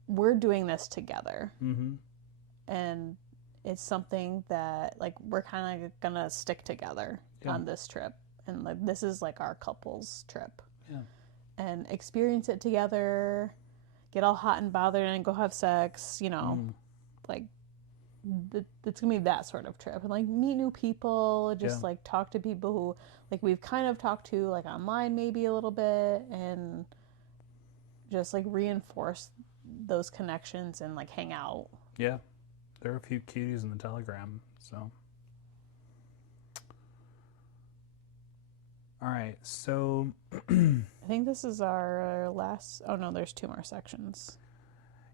we're doing this together. And it's something that like we're kind of gonna stick together on this trip. And like this is like our couples trip. And experience it together, get all hot and bothered and go have sex, like it's gonna be that sort of trip. And like meet new people, just like talk to people who like we've kind of talked to like online maybe a little bit, and just like reinforce those connections and like hang out. Yeah, there are a few cuties in the Telegram, so. All right, so I think this is our last. Oh no, there's 2 more sections.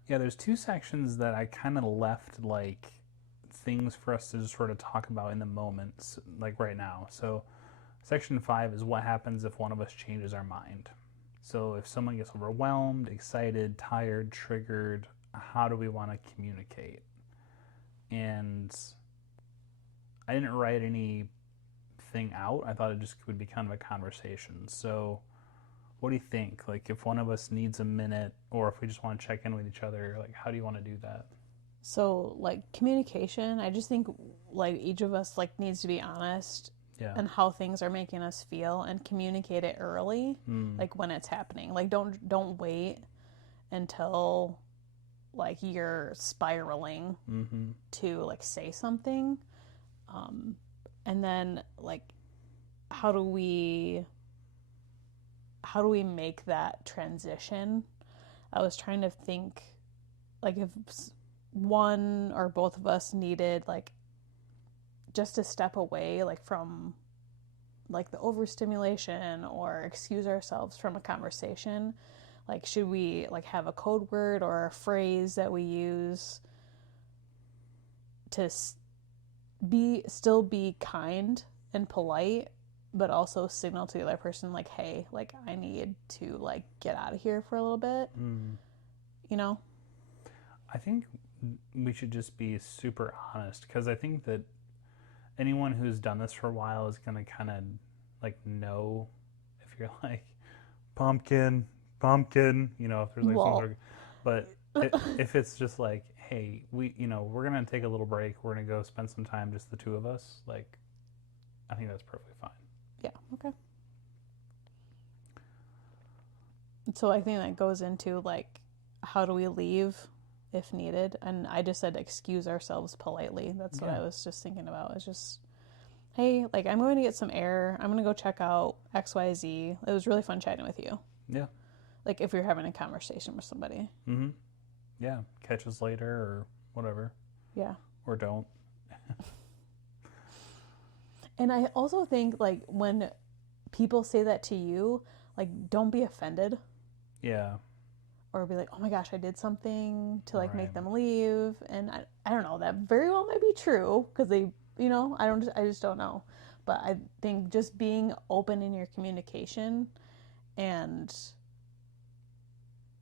Yeah, there's 2 sections that I kind of left like things for us to just sort of talk about in the moment, like right now. So section 5 is what happens if one of us changes our mind. So if someone gets overwhelmed, excited, tired, triggered, how do we want to communicate? And I didn't write anything out. I thought it just would be kind of a conversation. So what do you think? Like if one of us needs a minute, or if we just want to check in with each other, like how do you want to do that? So like communication, I just think like each of us like needs to be honest and how things are making us feel, and communicate it early, like when it's happening. Like don't wait until like you're spiraling to like say something. And then like how do we make that transition? I was trying to think, like, if one or both of us needed, like, just to step away, like, from, like, the overstimulation or excuse ourselves from a conversation. Like, should we, like, have a code word or a phrase that we use to still be kind and polite, but also signal to the other person, like, hey, like, I need to, like, get out of here for a little bit. You know? I think we should just be super honest, because I think that anyone who's done this for a while is going to kind of, like, know if you're like, pumpkin, you know, if there's like some sort of, but if it's just like, hey, we're going to take a little break, we're going to go spend some time, just the two of us, like, I think that's perfectly fine. Yeah, okay. So I think that goes into, like, how do we leave if needed? And I just said excuse ourselves politely. That's what I was just thinking about. It's just, hey, like, I'm going to get some air. I'm going to go check out XYZ. It was really fun chatting with you. Yeah. Like, if you're having a conversation with somebody. Mm-hmm. Yeah. Catch us later or whatever. Yeah. Or don't. And I also think, like, when people say that to you, like, don't be offended. Yeah. Or be like, oh my gosh, I did something to, like, make them leave. And I don't know, that very well might be true, because they, you know, I just don't know. But I think just being open in your communication and,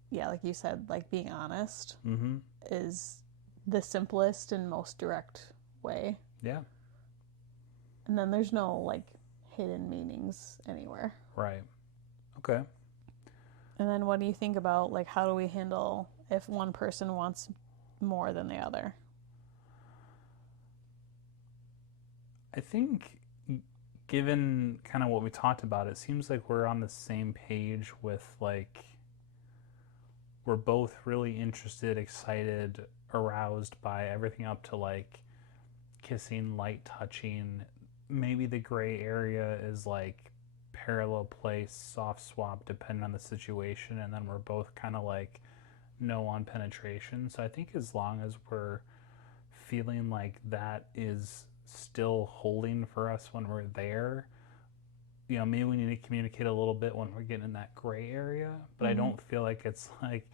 yeah, like you said, like, being honest is the simplest and most direct way. Yeah. And then there's no, like, hidden meanings anywhere. Right. Okay. And then what do you think about, like, how do we handle if one person wants more than the other? I think, given kind of what we talked about, it seems like we're on the same page with, like, we're both really interested, excited, aroused by everything up to, like, kissing, light touching. Maybe the gray area is, like, parallel place, soft swap, depending on the situation, and then we're both kind of like no on penetration. So I think as long as we're feeling like that is still holding for us when we're there, you know, maybe we need to communicate a little bit when we're getting in that gray area, but I don't feel like it's like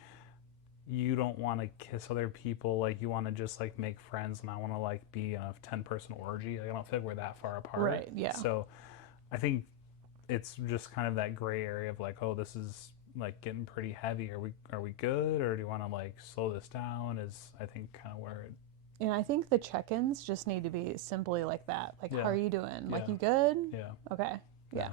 you don't want to kiss other people, like you want to just, like, make friends, and I want to, like, be in a 10-person orgy. Like, I don't feel like we're that far apart. Right, yeah. So I think it's just kind of that gray area of, like, oh, this is, like, getting pretty heavy. Are we good, or do you want to, like, slow this down? Is, I think, kind of where it. And I think the check-ins just need to be simply like that. Like, how are you doing? Like, you good? Yeah. Okay. Yeah.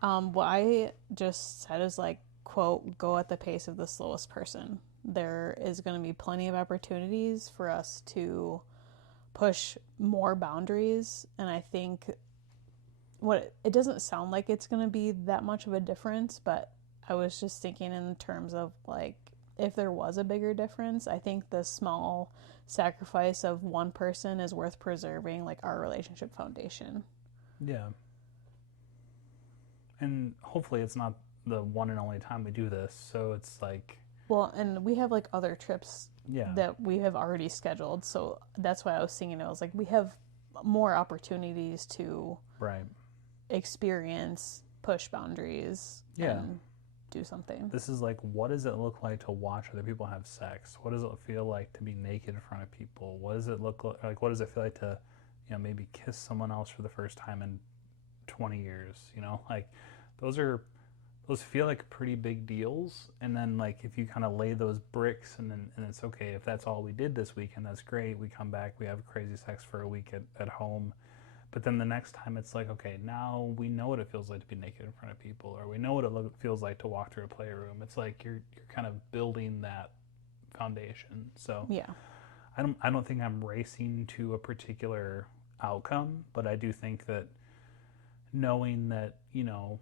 What I just said is, like, quote, go at the pace of the slowest person. There is going to be plenty of opportunities for us to push more boundaries. And I think it doesn't sound like it's going to be that much of a difference, but I was just thinking in terms of, like, if there was a bigger difference, I think the small sacrifice of one person is worth preserving, like, our relationship foundation. Yeah. And hopefully it's not the one and only time we do this, so it's like, well, and we have, like, other trips that we have already scheduled, so that's why I was thinking, I was like, we have more opportunities to experience, push boundaries, and do something. This is like, what does it look like to watch other people have sex? What does it feel like to be naked in front of people? What does it look like? What does it feel like to, you know, maybe kiss someone else for the first time in 20 years? You know, like, those feel like pretty big deals. And then, like, if you kind of lay those bricks, and it's okay if that's all we did this weekend, that's great. We come back, we have crazy sex for a week at home. But then the next time it's like, okay, now we know what it feels like to be naked in front of people, or we know what it feels like to walk through a playroom. It's like you're kind of building that foundation. So yeah, I don't think I'm racing to a particular outcome, but I do think that knowing that, you know,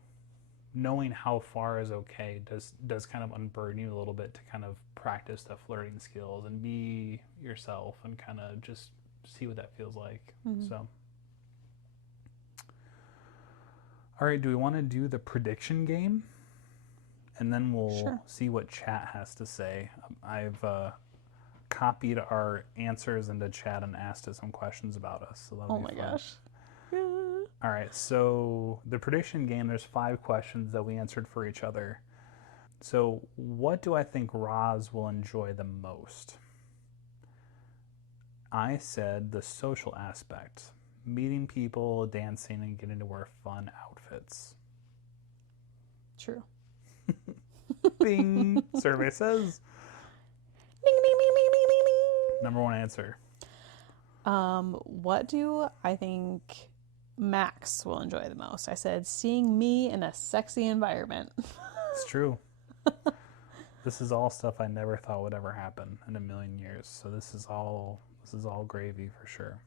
knowing how far is okay does kind of unburden you a little bit to kind of practice the flirting skills and be yourself and kind of just see what that feels like. So. All right, do we want to do the prediction game? and then we'll Sure. see what chat has to say. I've copied our answers into chat and asked it some questions about us, so that'll Oh be my fun. gosh. Yeah. All right, so the prediction game, there's 5 questions that we answered for each other. So what do I think Roz will enjoy the most? I said the social aspect, meeting people, dancing, and getting to wear fun outfits. True. Bing! Survey says. Ding, ding, ding, ding, ding, ding, ding. Number 1 answer. What do I think Max will enjoy the most? I said seeing me in a sexy environment. It's true. This is all stuff I never thought would ever happen in a million years. So this is all gravy for sure.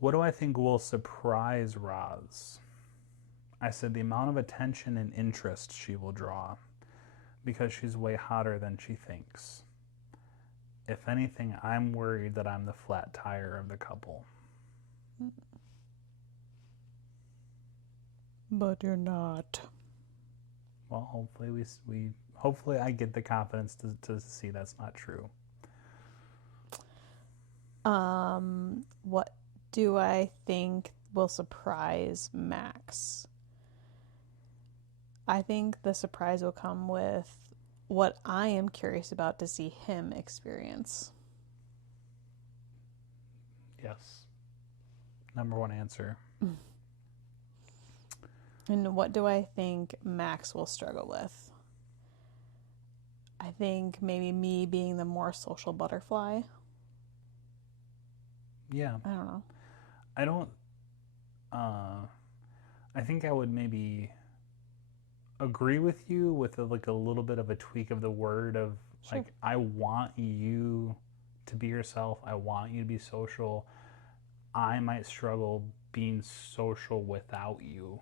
What do I think will surprise Roz? I said the amount of attention and interest she will draw because she's way hotter than she thinks. If anything, I'm worried that I'm the flat tire of the couple. But you're not. Well, hopefully I get the confidence to see that's not true. What do I think will surprise Max? I think the surprise will come with what I am curious about to see him experience. Yes. Number 1 answer. And what do I think Max will struggle with? I think maybe me being the more social butterfly. Yeah. I don't know. I don't. I think I would maybe agree with you with a little bit of a tweak of the word of Sure. like, I want you to be yourself. I want you to be social. I might struggle being social without you,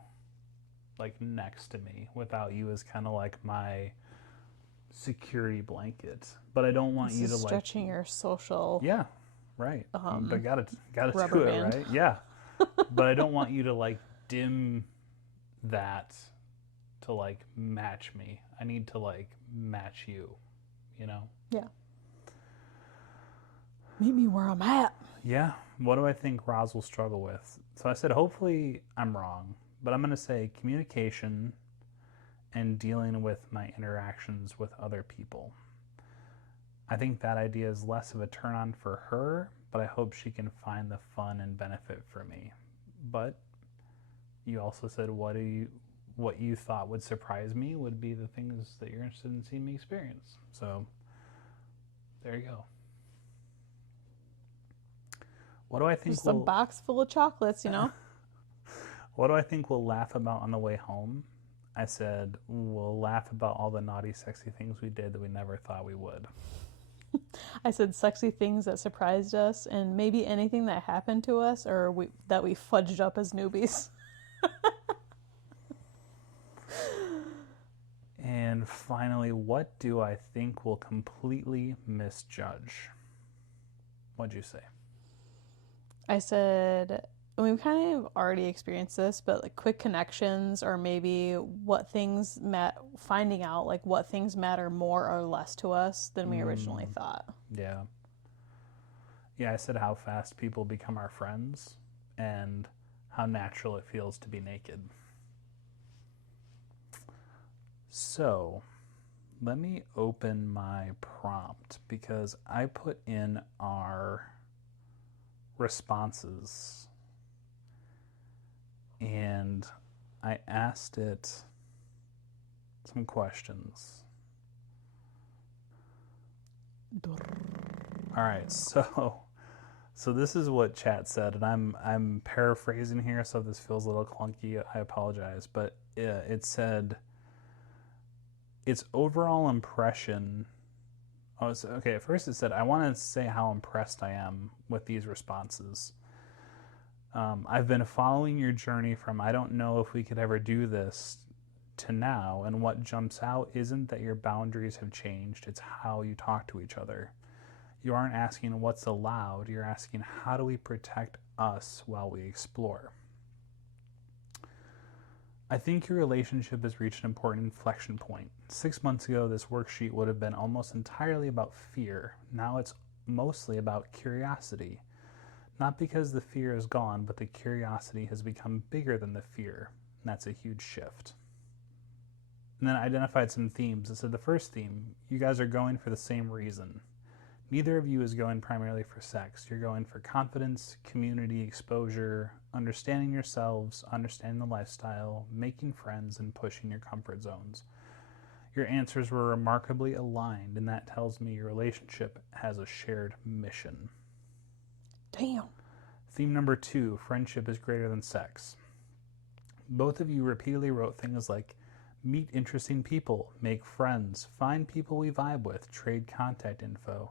like next to me. Without you is kind of like my security blanket. But I don't want This you is to like stretching your social. Yeah, right. But gotta rubber do it, band. right? Yeah. But I don't want you to like dim that to like match me. I need to like match you, you know? Yeah. Meet me where I'm at. Yeah. What do I think Roz will struggle with? So I said, hopefully I'm wrong, but I'm going to say communication and dealing with my interactions with other people. I think that idea is less of a turn on for her, but I hope she can find the fun and benefit for me. But you also said what you thought would surprise me would be the things that you're interested in seeing me experience. So there you go. What do I think Just a box full of chocolates, you know? What do I think we'll laugh about on the way home? I said we'll laugh about all the naughty, sexy things we did that we never thought we would. I said sexy things that surprised us and maybe anything that happened to us or that we fudged up as newbies. And finally, what do I think will completely misjudge? What'd you say? I said, we've kind of already experienced this, but like quick connections or maybe finding out like what things matter more or less to us than we originally thought. Yeah. Yeah, I said how fast people become our friends and how natural it feels to be naked. So, let me open my prompt because I put in our responses and I asked it some questions. All right, so this is what chat said, and I'm paraphrasing here, so if this feels a little clunky, I apologize. But it said its overall impression. Oh, okay. At first, it said, "I want to say how impressed I am with these responses. I've been following your journey from I don't know if we could ever do this to now, and what jumps out isn't that your boundaries have changed; it's how you talk to each other. You aren't asking what's allowed, you're asking how do we protect us while we explore." I think your relationship has reached an important inflection point. 6 months ago, this worksheet would have been almost entirely about fear. Now it's mostly about curiosity. Not because the fear is gone, but the curiosity has become bigger than the fear. And that's a huge shift. And then I identified some themes. I said the first theme, you guys are going for the same reason. Neither of you is going primarily for sex. You're going for confidence, community, exposure, understanding yourselves, understanding the lifestyle, making friends, and pushing your comfort zones. Your answers were remarkably aligned, and that tells me your relationship has a shared mission. Damn. Theme number 2, friendship is greater than sex. Both of you repeatedly wrote things like, meet interesting people, make friends, find people we vibe with, trade contact info.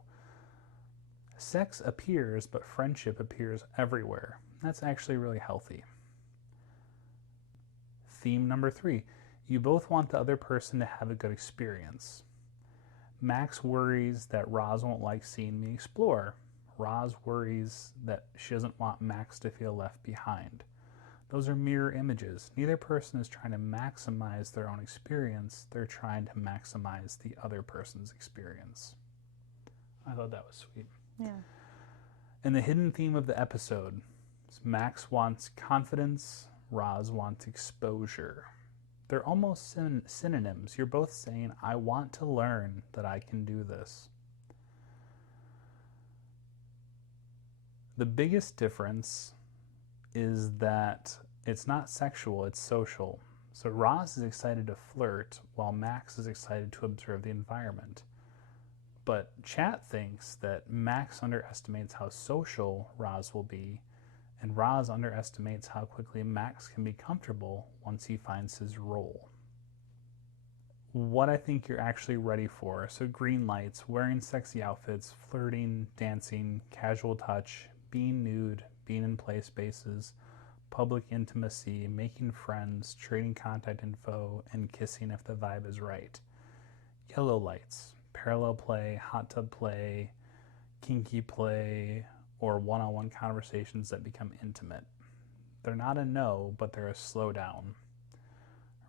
Sex appears, but friendship appears everywhere. That's actually really healthy. Theme number 3, you both want the other person to have a good experience. Max worries that Roz won't like seeing me explore. Roz worries that she doesn't want Max to feel left behind. Those are mirror images. Neither person is trying to maximize their own experience. They're trying to maximize the other person's experience. I thought that was sweet. Yeah. And the hidden theme of the episode is Max wants confidence, Roz wants exposure. They're almost synonyms. You're both saying, I want to learn that I can do this. The biggest difference is that it's not sexual, it's social. So Roz is excited to flirt while Max is excited to observe the environment. But Chat thinks that Max underestimates how social Roz will be, and Roz underestimates how quickly Max can be comfortable once he finds his role. What I think you're actually ready for, so green lights, wearing sexy outfits, flirting, dancing, casual touch, being nude, being in play spaces, public intimacy, making friends, trading contact info, and kissing if the vibe is right. Yellow lights, parallel play, hot tub play, kinky play, or one-on-one conversations that become intimate. They're not a no, but they're a slowdown.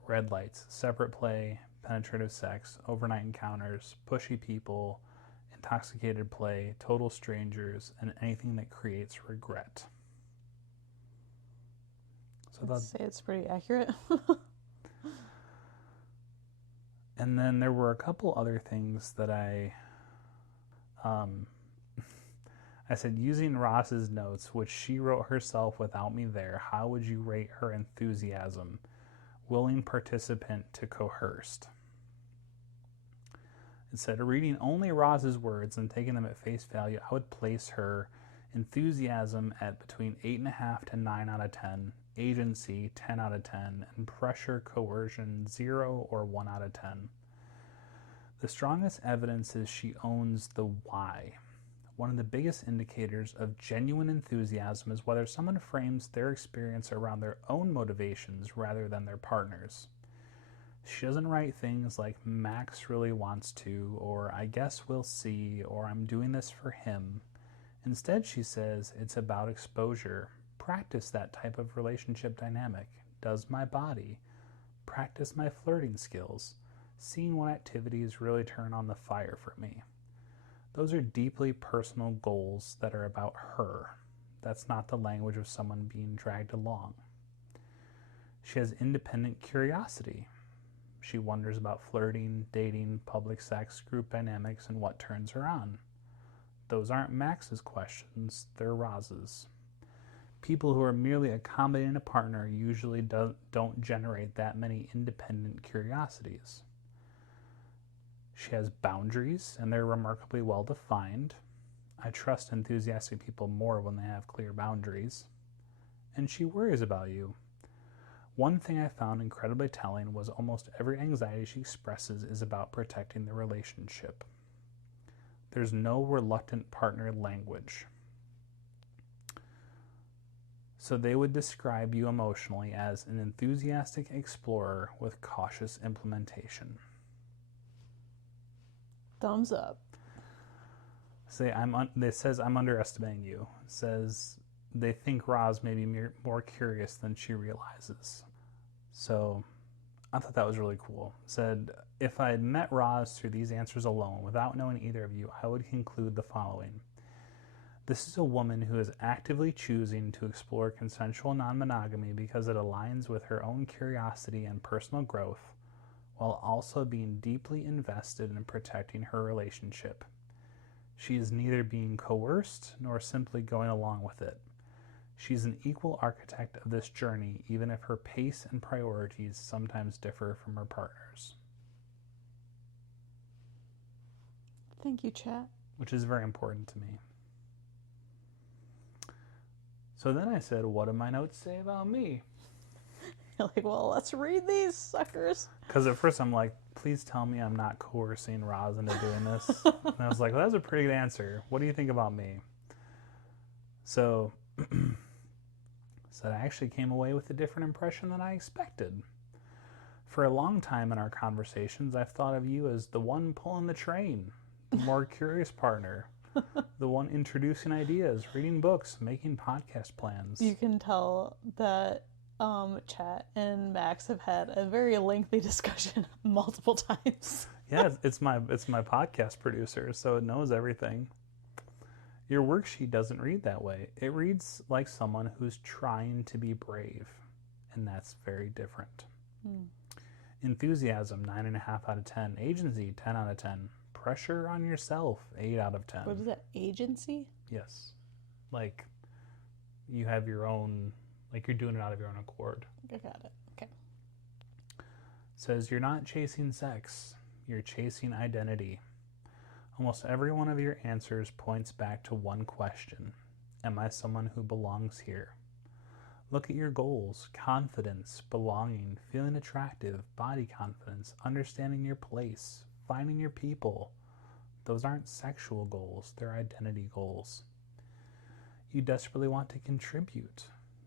Red lights, separate play, penetrative sex, overnight encounters, pushy people, intoxicated play, total strangers, and anything that creates regret. So I'd say it's pretty accurate. And then there were a couple other things that I said, using Ross's notes, which she wrote herself without me there, how would you rate her enthusiasm? Willing participant to coerced. It said, reading only Roz's words and taking them at face value, I would place her enthusiasm at between 8.5 to 9 out of 10, agency 10 out of 10, and pressure coercion 0 or 1 out of 10. The strongest evidence is she owns the why. One of the biggest indicators of genuine enthusiasm is whether someone frames their experience around their own motivations rather than their partner's. She doesn't write things like, Max really wants to, or I guess we'll see, or I'm doing this for him. Instead, she says, it's about exposure. Practice that type of relationship dynamic. Does my body. Practice my flirting skills. Seeing what activities really turn on the fire for me. Those are deeply personal goals that are about her. That's not the language of someone being dragged along. She has independent curiosity. She wonders about flirting, dating, public sex, group dynamics, and what turns her on. Those aren't Max's questions, they're Roz's. People who are merely accommodating a partner usually don't generate that many independent curiosities. She has boundaries, and they're remarkably well defined. I trust enthusiastic people more when they have clear boundaries. And she worries about you. One thing I found incredibly telling was almost every anxiety she expresses is about protecting the relationship. There's no reluctant partner language. So they would describe you emotionally as an enthusiastic explorer with cautious implementation. Thumbs up. It says, I'm underestimating you. It says, they think Roz may be more curious than she realizes. So I thought that was really cool. It said, if I had met Roz through these answers alone, without knowing either of you, I would conclude the following. This is a woman who is actively choosing to explore consensual non-monogamy because it aligns with her own curiosity and personal growth, while also being deeply invested in protecting her relationship. She is neither being coerced nor simply going along with it. She's an equal architect of this journey, even if her pace and priorities sometimes differ from her partner's. Thank you, chat. Which is very important to me. So then I said, what do my notes say about me? You're like, well, let's read these suckers. Because at first I'm like, please tell me I'm not coercing Roz into doing this. And I was like, well, that's a pretty good answer. What do you think about me? So I actually came away with a different impression than I expected. For a long time in our conversations, I've thought of you as the one pulling the train, the more curious partner, the one introducing ideas, reading books, making podcast plans. You can tell that Chat and Max have had a very lengthy discussion multiple times. Yeah, it's my podcast producer, so it knows everything. Your worksheet doesn't read that way. It reads like someone who's trying to be brave, and that's very different. Enthusiasm, 9.5 out of 10. Agency, 10 out of 10. Pressure on yourself, 8 out of 10. What is that, agency? Yes. Like, you have your own, like you're doing it out of your own accord. I got it. Okay. Says, you're not chasing sex, you're chasing identity. Almost every one of your answers points back to one question. Am I someone who belongs here? Look at your goals: confidence, belonging, feeling attractive, body confidence, understanding your place, finding your people. Those aren't sexual goals, they're identity goals. You desperately want to contribute.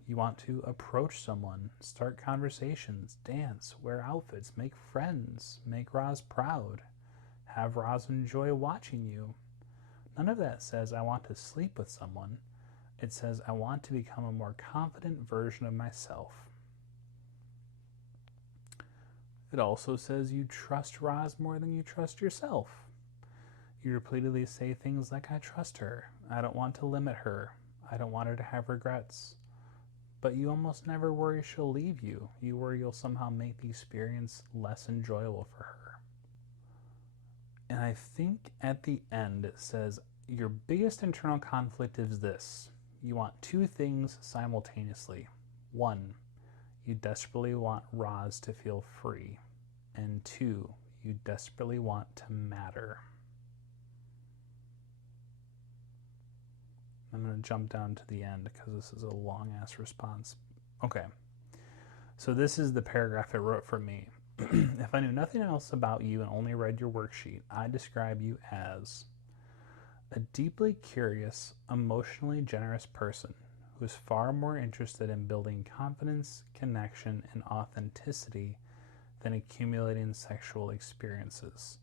You want to approach someone, start conversations, dance, wear outfits, make friends, make Roz proud, have Roz enjoy watching you. None of that says I want to sleep with someone. It says I want to become a more confident version of myself. It also says you trust Roz more than you trust yourself. You repeatedly say things like, I trust her, I don't want to limit her, I don't want her to have regrets. But you almost never worry she'll leave you. You worry you'll somehow make the experience less enjoyable for her. And I think at the end it says, your biggest internal conflict is this. You want two things simultaneously. One, you desperately want Roz to feel free. And two, you desperately want to matter. I'm going to jump down to the end because this is a long-ass response. Okay. So this is the paragraph it wrote for me. If I knew nothing else about you and only read your worksheet, I'd describe you as a deeply curious, emotionally generous person who's far more interested in building confidence, connection, and authenticity than accumulating sexual experiences.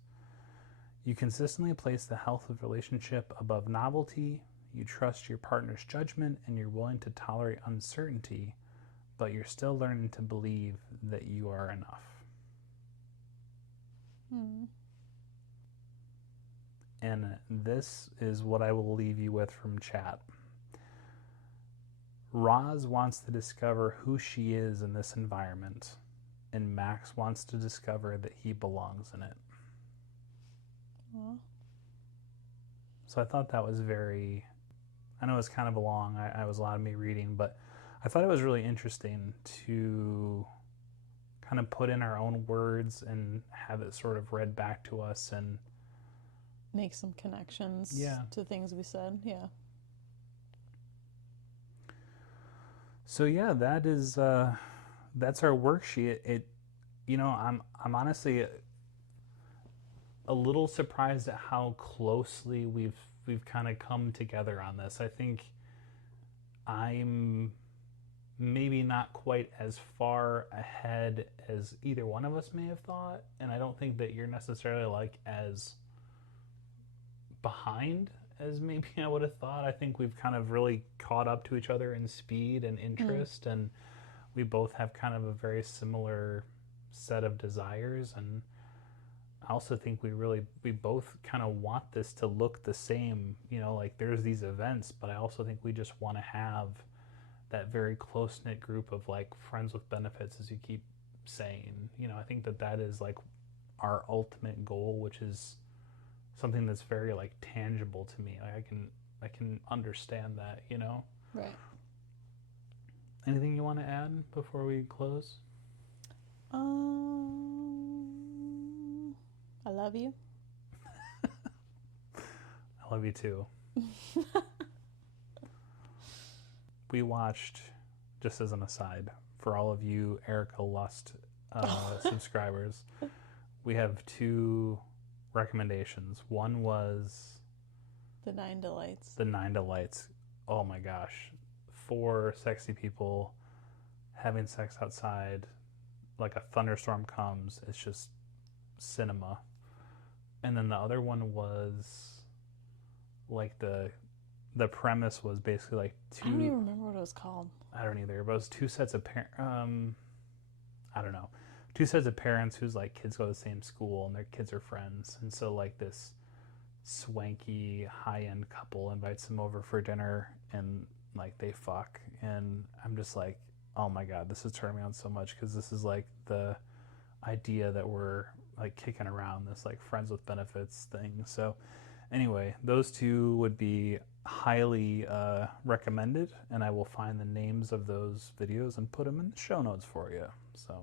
You consistently place the health of the relationship above novelty. You trust your partner's judgment and you're willing to tolerate uncertainty, but you're still learning to believe that you are enough. And this is what I will leave you with from chat. Roz wants to discover who she is in this environment, and Max wants to discover that he belongs in it. Aww. So I thought that was very, I know it was kind of long, I was a lot of me reading, but I thought it was really interesting to kind of put in our own words and have it sort of read back to us and make some connections to things we said. Yeah. So yeah, that is that's our worksheet. It, you know, I'm honestly a little surprised at how closely we've kind of come together on this. I think I'm maybe not quite as far ahead as either one of us may have thought, and I don't think that you're necessarily like as behind as maybe I would have thought. I think we've kind of really caught up to each other in speed and interest, and we both have kind of a very similar set of desires, and I also think we both kind of want this to look the same, you know, like there's these events, but I also think we just want to have that very close-knit group of like friends with benefits, as you keep saying. You know, I think that is like our ultimate goal, which is something that's very like tangible to me. Like I can understand that, you know. Right. Anything you want to add before we close? I love you. I love you too. We watched, just as an aside, for all of you Erica Lust subscribers, we have 2 recommendations. One was The 9 Delights. The 9 Delights. Oh my gosh. 4 sexy people having sex outside, like a thunderstorm comes. It's just cinema. And then the other one was like the premise was basically like 2. I don't even remember what it was called. I don't either. But it was 2 sets of I don't know. 2 sets of parents whose like kids go to the same school and their kids are friends, and so like this swanky high-end couple invites them over for dinner, and like they fuck, and I'm just like, oh my god, this is turning me on so much, because this is like the idea that we're like kicking around, this like friends with benefits thing. So anyway, those 2 would be highly recommended, and I will find the names of those videos and put them in the show notes for you. So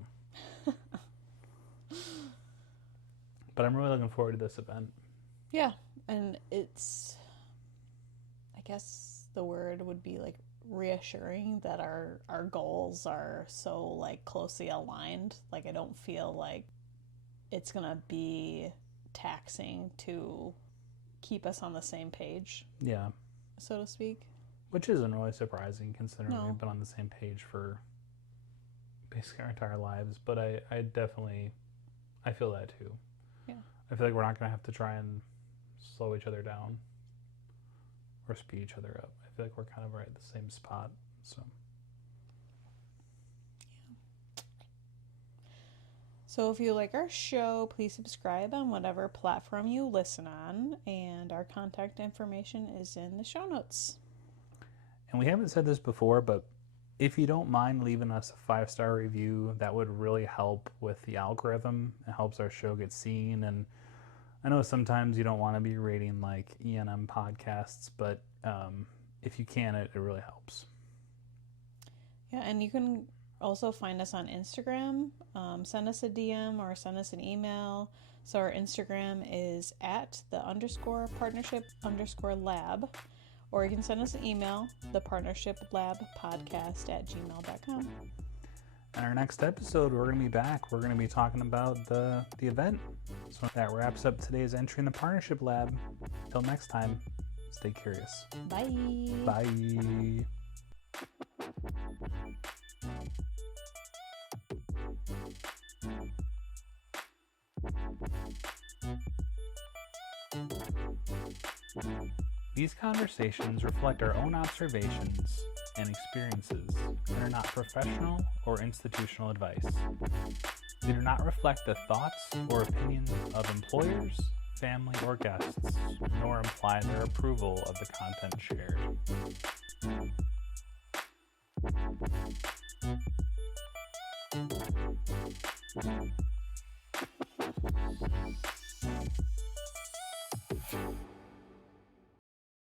but I'm really looking forward to this event. Yeah, and it's, I guess the word would be like reassuring that our goals are so like closely aligned. Like I don't feel like it's gonna be taxing to keep us on the same page. Yeah. So to speak. Which isn't really surprising, considering No. we've been on the same page for basically our entire lives. But I definitely, I feel that too. Yeah. I feel like we're not going to have to try and slow each other down or speed each other up. I feel like we're kind of right at the same spot. So. So if you like our show, please subscribe on whatever platform you listen on, and our contact information is in the show notes. And we haven't said this before, but if you don't mind leaving us a 5-star review, that would really help with the algorithm. It helps our show get seen. And I know sometimes you don't want to be rating like E&M podcasts, but if you can, it really helps. Yeah, and you can also find us on Instagram. Send us a DM or send us an email. So our Instagram is at @the_partnership_lab. Or you can send us an email, thepartnershiplabpodcast@gmail.com. In our next episode, we're going to be back. We're going to be talking about the event. So that wraps up today's entry in the Partnership Lab. Until next time, stay curious. Bye. Bye. These conversations reflect our own observations and experiences and are not professional or institutional advice. They do not reflect the thoughts or opinions of employers, family, or guests, nor imply their approval of the content shared.